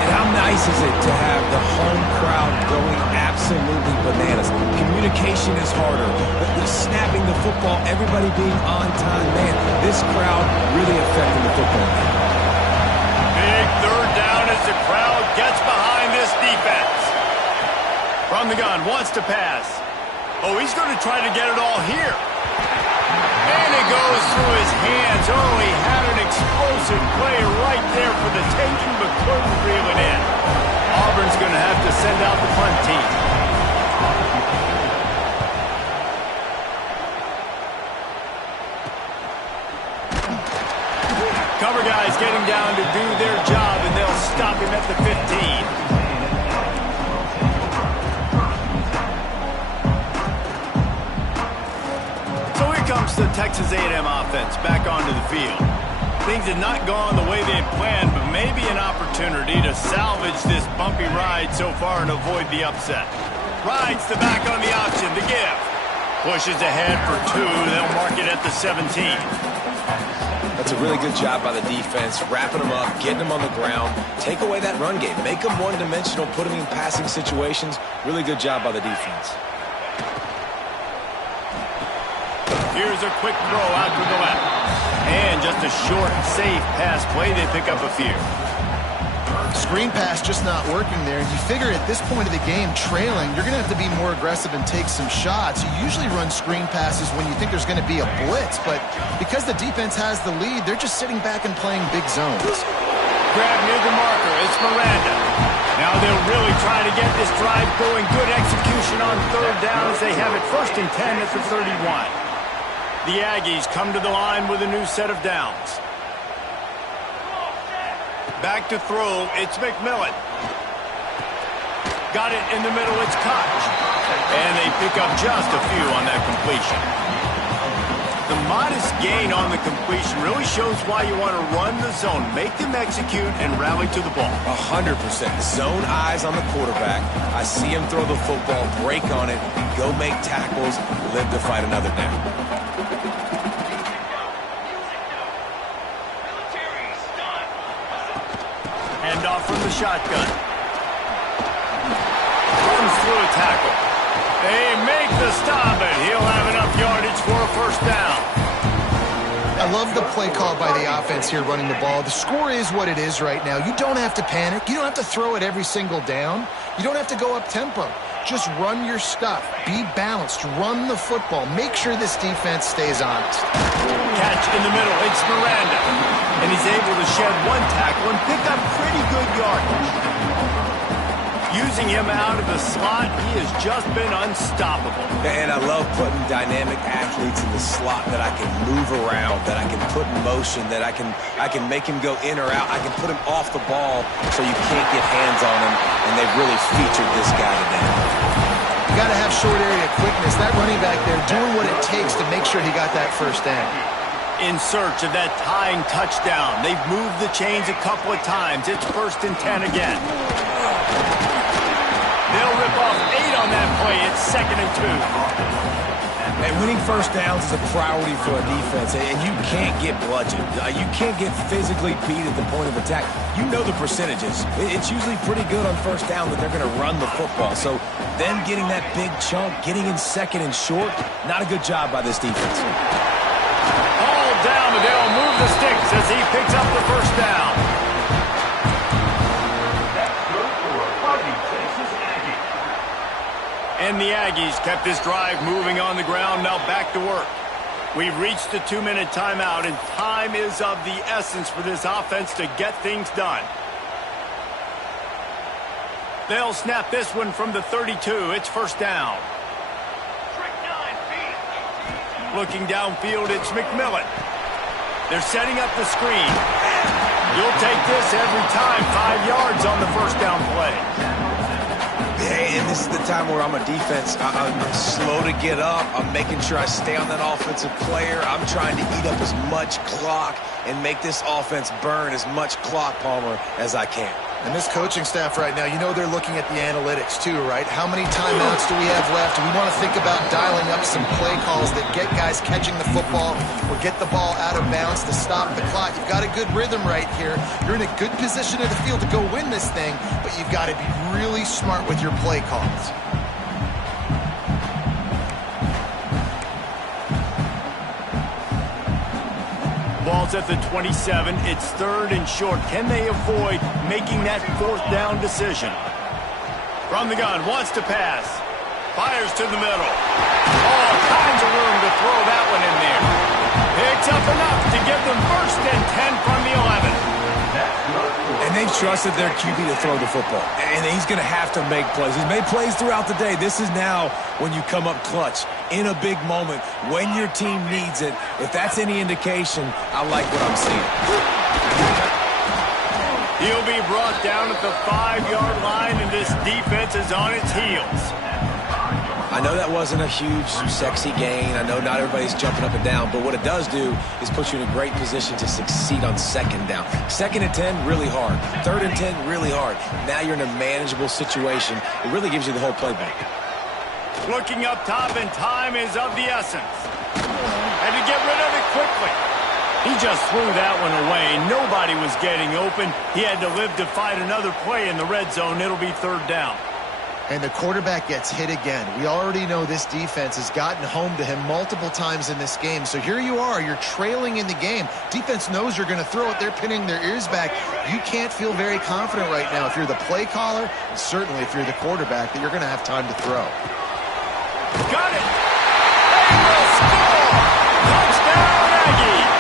And how nice is it to have the home crowd going absolutely bananas? Communication is harder. The snapping the football, everybody being on time. Man, this crowd really affecting the football game. Big 3rd down as the crowd gets behind this defense. From the gun, wants to pass. Oh, he's going to try to get it all here. And it goes through his hands. Oh, he had an explosive play right there for the taking, but couldn't reel it in. Auburn's going to have to send out the punt team. Cover guys getting down to do their job, and they'll stop him at the 15. Comes the Texas A&M offense back onto the field. Things had not gone the way they had planned, but maybe an opportunity to salvage this bumpy ride so far and avoid the upset. Rides the back on the option to give. Pushes ahead for 2. They'll mark it at the 17. That's a really good job by the defense, wrapping them up, getting them on the ground. Take away that run game. Make them one-dimensional, put them in passing situations. Really good job by the defense. Here's a quick throw out to the left. And just a short, safe pass play. They pick up a few. Screen pass just not working there. And you figure at this point of the game, trailing, you're going to have to be more aggressive and take some shots. You usually run screen passes when you think there's going to be a blitz. But because the defense has the lead, they're just sitting back and playing big zones. Grab near the marker. It's Miranda. Now they'll really try to get this drive going. Good execution on 3rd down as they have it 1st and 10 at the 31. The Aggies come to the line with a new set of downs. Back to throw, it's McMillan. Got it in the middle, it's Koch. And they pick up just a few on that completion. The modest gain on the completion really shows why you want to run the zone, make them execute, and rally to the ball. 100%. Zone eyes on the quarterback. I see him throw the football, break on it, go make tackles, live to fight another down. Off from the shotgun. Runs through a tackle. They make the stop, and he'll have enough yardage for a 1st down. I love the play call by the offense here running the ball. The score is what it is right now. You don't have to panic. You don't have to throw it every single down. You don't have to go up tempo. Just run your stuff. Be balanced. Run the football. Make sure this defense stays honest. Catch in the middle. It's Miranda. And he's able to shed 1 tackle and pick up pretty good yardage. Using him out of the slot, he has just been unstoppable. And I love putting dynamic athletes in the slot that I can move around, that I can put in motion, that I can make him go in or out. I can put him off the ball so you can't get hands on him, and they've really featured this guy today. You got to have short area quickness. That running back there doing what it takes to make sure he got that 1st down. In search of that tying touchdown. They've moved the chains a couple of times. It's 1st and 10 again. They'll rip off 8 on that play. It's 2nd and 2. And winning first downs is a priority for a defense, and you can't get bludgeoned. You can't get physically beat at the point of attack. You know the percentages. It's usually pretty good on first down that they're going to run the football. So then getting that big chunk, getting in second and short, not a good job by this defense. All down, but they'll move the sticks as he picks up the first down. And the Aggies kept this drive moving on the ground, now back to work. We've reached the 2-minute timeout, and time is of the essence for this offense to get things done. They'll snap this one from the 32. It's first down. Looking downfield, it's McMillan. They're setting up the screen. You'll take this every time. 5 yards on the first down play. Hey, and this is the time where I'm a defense. I'm slow to get up. I'm making sure I stay on that offensive player. I'm trying to eat up as much clock and make this offense burn as much clock, Palmer, as I can. And this coaching staff right now, you know they're looking at the analytics too, right? How many timeouts do we have left? We want to think about dialing up some play calls that get guys catching the football or get the ball out of bounds to stop the clock. You've got a good rhythm right here. You're in a good position of the field to go win this thing, but you've got to be really smart with your play calls. Ball's at the 27. It's third and short. Can they avoid making that fourth down decision? From the gun, wants to pass. Fires to the middle. All kinds of room to throw that one in there. Picks up enough to give them first and 10 from the 11. And they've trusted their QB to throw the football. And he's going to have to make plays. He's made plays throughout the day. This is now when you come up clutch in a big moment when your team needs it. If that's any indication, I like what I'm seeing. He'll be brought down at the 5-yard line, and this defense is on its heels. I know that wasn't a huge, sexy gain. I know not everybody's jumping up and down, but what it does do is put you in a great position to succeed on second down. Second and 10, really hard. Third and 10, really hard. Now you're in a manageable situation. It really gives you the whole playbook. Looking up top, and time is of the essence. Had to get rid of it quickly. He just threw that one away. Nobody was getting open. He had to live to fight another play in the red zone. It'll be third down. And the quarterback gets hit again. We already know this defense has gotten home to him multiple times in this game. So here you are, you're trailing in the game. Defense knows you're going to throw it. They're pinning their ears back. You can't feel very confident right now if you're the play caller, and certainly if you're the quarterback, that you're going to have time to throw. Got it! They will score! Touchdown, Aggies!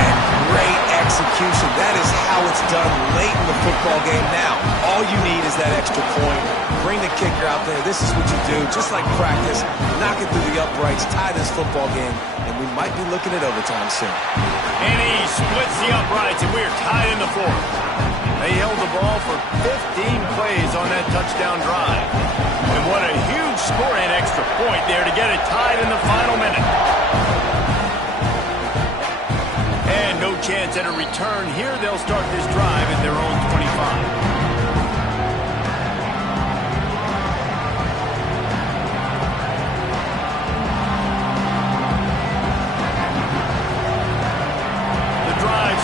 And great execution. That is how it's done late in the football game now. All you need is that extra point. Bring the kicker out there. This is what you do. Just like practice, knock it through the uprights, tie this football game, and we might be looking at overtime soon. And he splits the uprights, and we're tied in the fourth. They held the ball for 15 plays on that touchdown drive. And what a huge score and extra point there to get it tied in the final minute. And no chance at a return here. They'll start this drive at their own 25.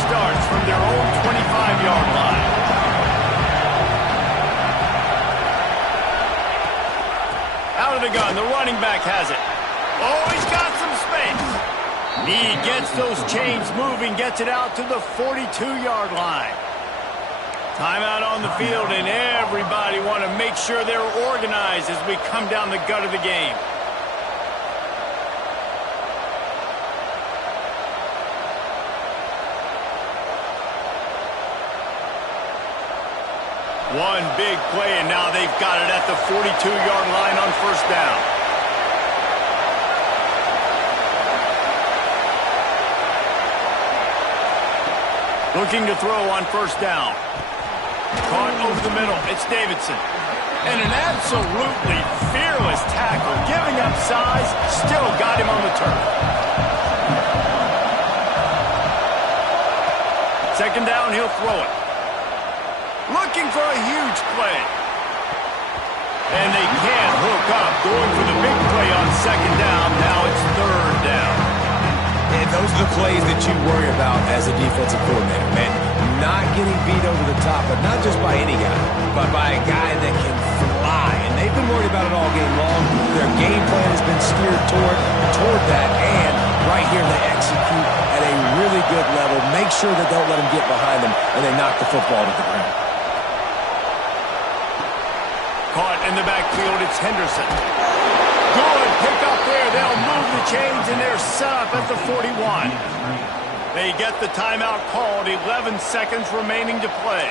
Starts from their own 25-yard line. Out of the gun, the running back has it. Oh, he's got some space. He gets those chains moving, gets it out to the 42-yard line. Timeout on the field, and everybody want to make sure they're organized as we come down the gut of the game. One big play, and now they've got it at the 42-yard line on first down. Looking to throw on first down. Caught over the middle. It's Davidson. And an absolutely fearless tackle. Giving up size, still got him on the turf. Second down, he'll throw it. Looking for a huge play. And they can't hook up. Going for the big play on second down. Now it's third down. And those are the plays that you worry about as a defensive coordinator, man. Not getting beat over the top, but not just by any guy, but by a guy that can fly. And they've been worried about it all game long. Their game plan has been steered toward that, and right here they execute at a really good level. Make sure they don't let them get behind them, and they knock the football to the ground. Caught in the backfield, it's Henderson. Good pick up there. They'll move the chains, and they're set up at the 41. They get the timeout called. 11 seconds remaining to play.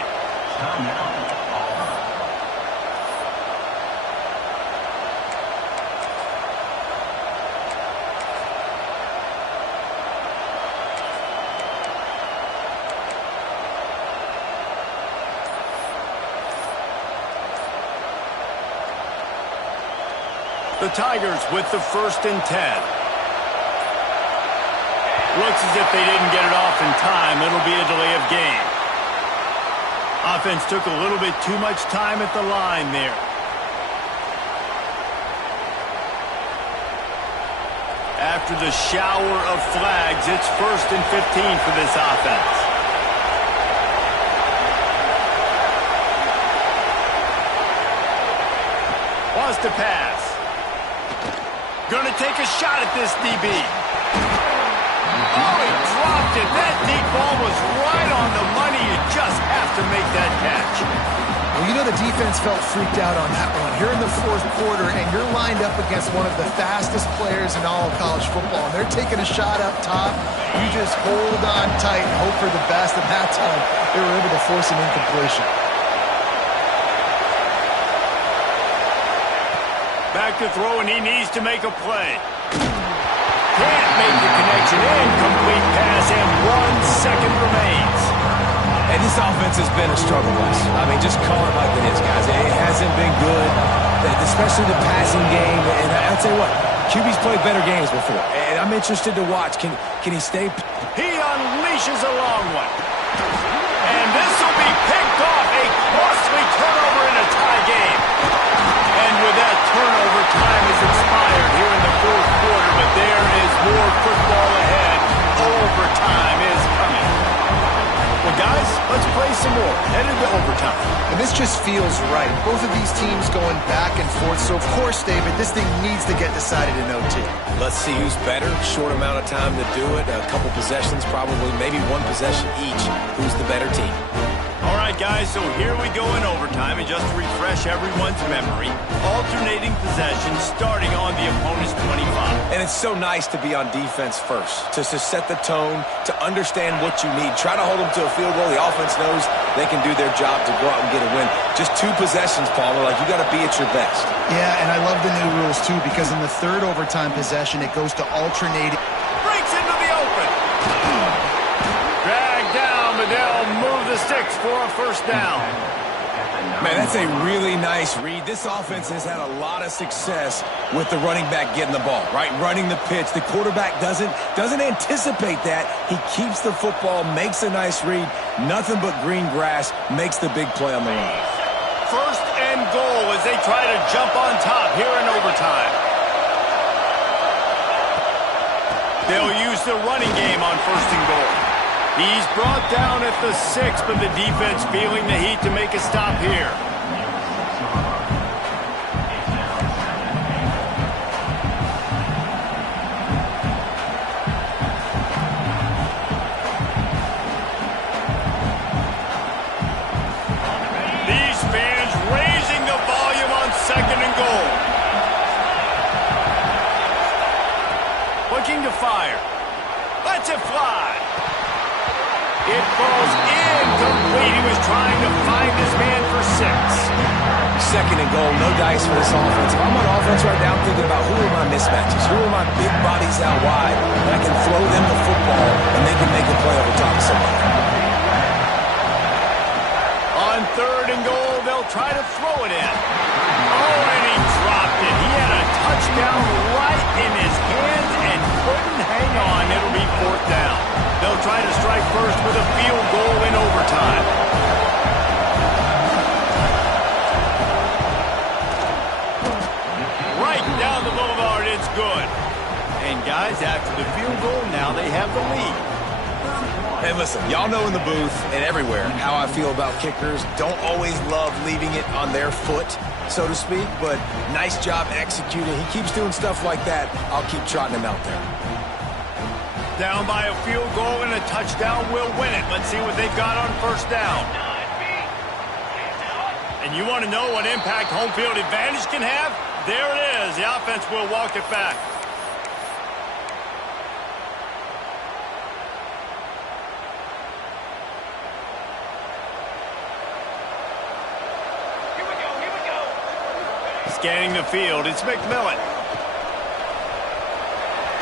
The Tigers with the 1st and 10. Looks as if they didn't get it off in time. It'll be a delay of game. Offense took a little bit too much time at the line there. After the shower of flags, it's 1st and 15 for this offense. Wants to pass. Gonna take a shot at this DB. Oh, he dropped it. That deep ball was right on the money. You just have to make that catch. Well, you know the defense felt freaked out on that one. You're in the 4th quarter, and you're lined up against one of the fastest players in all of college football, and they're taking a shot up top. You just hold on tight and hope for the best, and that time they were able to force an incompletion. Back to throw, and he needs to make a play. Can't make the connection. Incomplete pass, and 1 second remains. And this offense has been a struggle bus. I mean, just call it like it is, guys. It hasn't been good, especially the passing game. And I'll tell you what, QB's played better games before. And I'm interested to watch. Can he stay? He unleashes a long one. And this will be picked off. A costly turnover in a tie game. And with that turnover, time has expired here in the 4th quarter. But there is more football ahead. Overtime is coming. Well, guys, let's play some more. Headed to overtime. And this just feels right. Both of these teams going back and forth. So, of course, David, this thing needs to get decided in OT. Let's see who's better. Short amount of time to do it. A couple possessions, probably maybe 1 possession each. Who's the better team? All right, guys, so here we go in overtime. And just to refresh everyone's memory, alternating possessions starting on the opponent's 25. And it's so nice to be on defense first, to set the tone, to understand what you need. Try to hold them to a field goal. The offense knows they can do their job to go out and get a win. Just 2 possessions, Palmer. Like, you got to be at your best. Yeah, and I love the new rules, too, because in the 3rd overtime possession, it goes to alternating. Breaks into the open. Dragged down, but they'll move the sticks for a 1st down. Man, that's a really nice read. This offense has had a lot of success with the running back getting the ball, right? Running the pitch. The quarterback doesn't anticipate that. He keeps the football, makes a nice read. Nothing but green grass, makes the big play on the run. 1st and goal as they try to jump on top here in overtime. They'll use the running game on 1st and goal. He's brought down at the 6, but the defense feeling the heat to make a stop here. These fans raising the volume on 2nd and goal. Looking to fire. Lets it fly. It falls incomplete. He was trying to find his man for 6. 2nd and goal, no dice for this offense. If I'm on offense right now, I'm thinking about who are my mismatches, who are my big bodies out wide, and I can throw them the football, and they can make a play over top of somebody. On 3rd and goal, they'll try to throw it in. Oh, and he dropped it. He had a touchdown right in his hands and couldn't hang on. It'll be 4th down. They'll try to strike first with a field goal in overtime. the lead. And listen, y'all know in the booth and everywhere how I feel about kickers. Don't always love leaving it on their foot, so to speak, but nice job executing. He keeps doing stuff like that. I'll keep trotting him out there. Down by a field goal and a touchdown will win it. Let's see what they've got on first down. And you want to know what impact home field advantage can have? There it is. The offense will walk it back. Scanning the field, it's McMillan.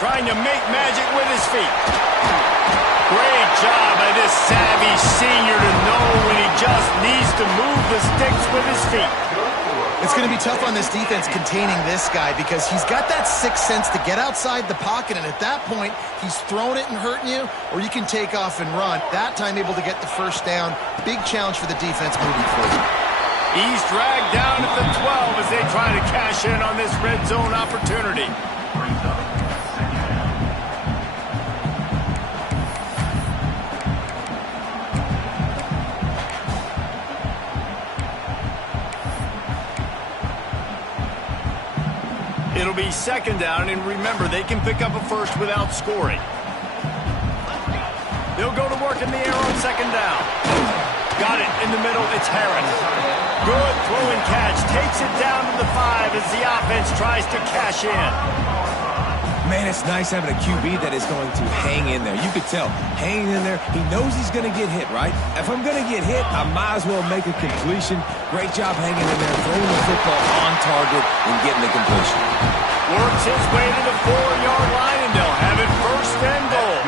Trying to make magic with his feet. Great job by this savvy senior to know when he just needs to move the sticks with his feet. It's going to be tough on this defense containing this guy because he's got that sixth sense to get outside the pocket, and at that point, he's throwing it and hurting you, or you can take off and run. That time able to get the first down. Big challenge for the defense moving forward. He's dragged down at the 12 as they try to cash in on this red zone opportunity. It'll be second down, and remember, they can pick up a first without scoring. They'll go to work in the air on second down. Got it in the middle, it's Harris. Good throw and catch, takes it down to the 5 as the offense tries to cash in. Man, it's nice having a QB that is going to hang in there. You could tell, hanging in there, he knows he's going to get hit, right? If I'm going to get hit, I might as well make a completion. Great job hanging in there, throwing the football on target and getting the completion. Works his way to the 4-yard line, and they'll have it first and goal.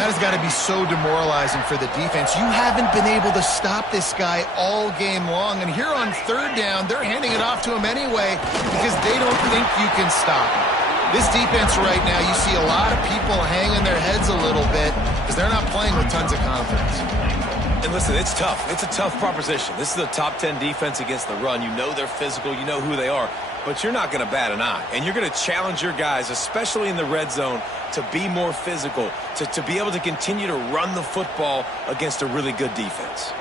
That has got to be so demoralizing for the defense. You haven't been able to stop this guy all game long. And here on third down, they're handing it off to him anyway because they don't think you can stop him. This defense right now, you see a lot of people hanging their heads a little bit because they're not playing with tons of confidence. And listen, it's tough. It's a tough proposition. This is a top 10 defense against the run. You know they're physical. You know who they are. But you're not going to bat an eye. And you're going to challenge your guys, especially in the red zone, to be more physical, to be able to continue to run the football against a really good defense.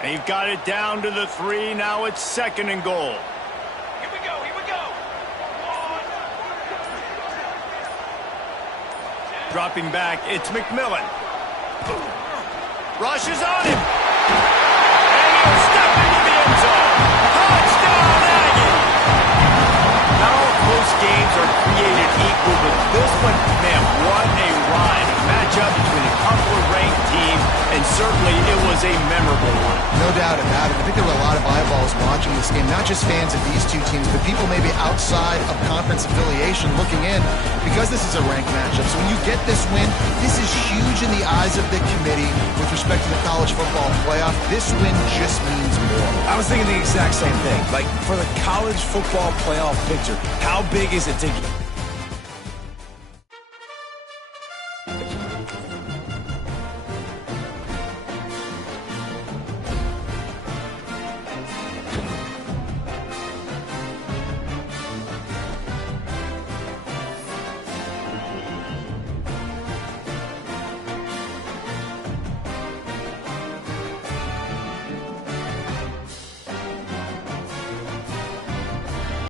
They've got it down to the 3. Now it's second and goal. Here we go, here we go. Dropping back, it's McMillan. Rushes on him. And he'll step into the end zone. Touchdown, Aggie! Not all close games are created equal, but this one, man, what a ride. A matchup between a couple of ranked teams, and certainly it was a memorable one. No doubt about it. I think there were a lot of eyeballs watching this game, not just fans of these two teams, but people maybe outside of conference affiliation looking in because this is a ranked matchup. So when you get this win, this is huge in the eyes of the committee with respect to the college football playoff. This win just means more. I was thinking the exact same thing. Like, for the college football playoff picture, how big is it to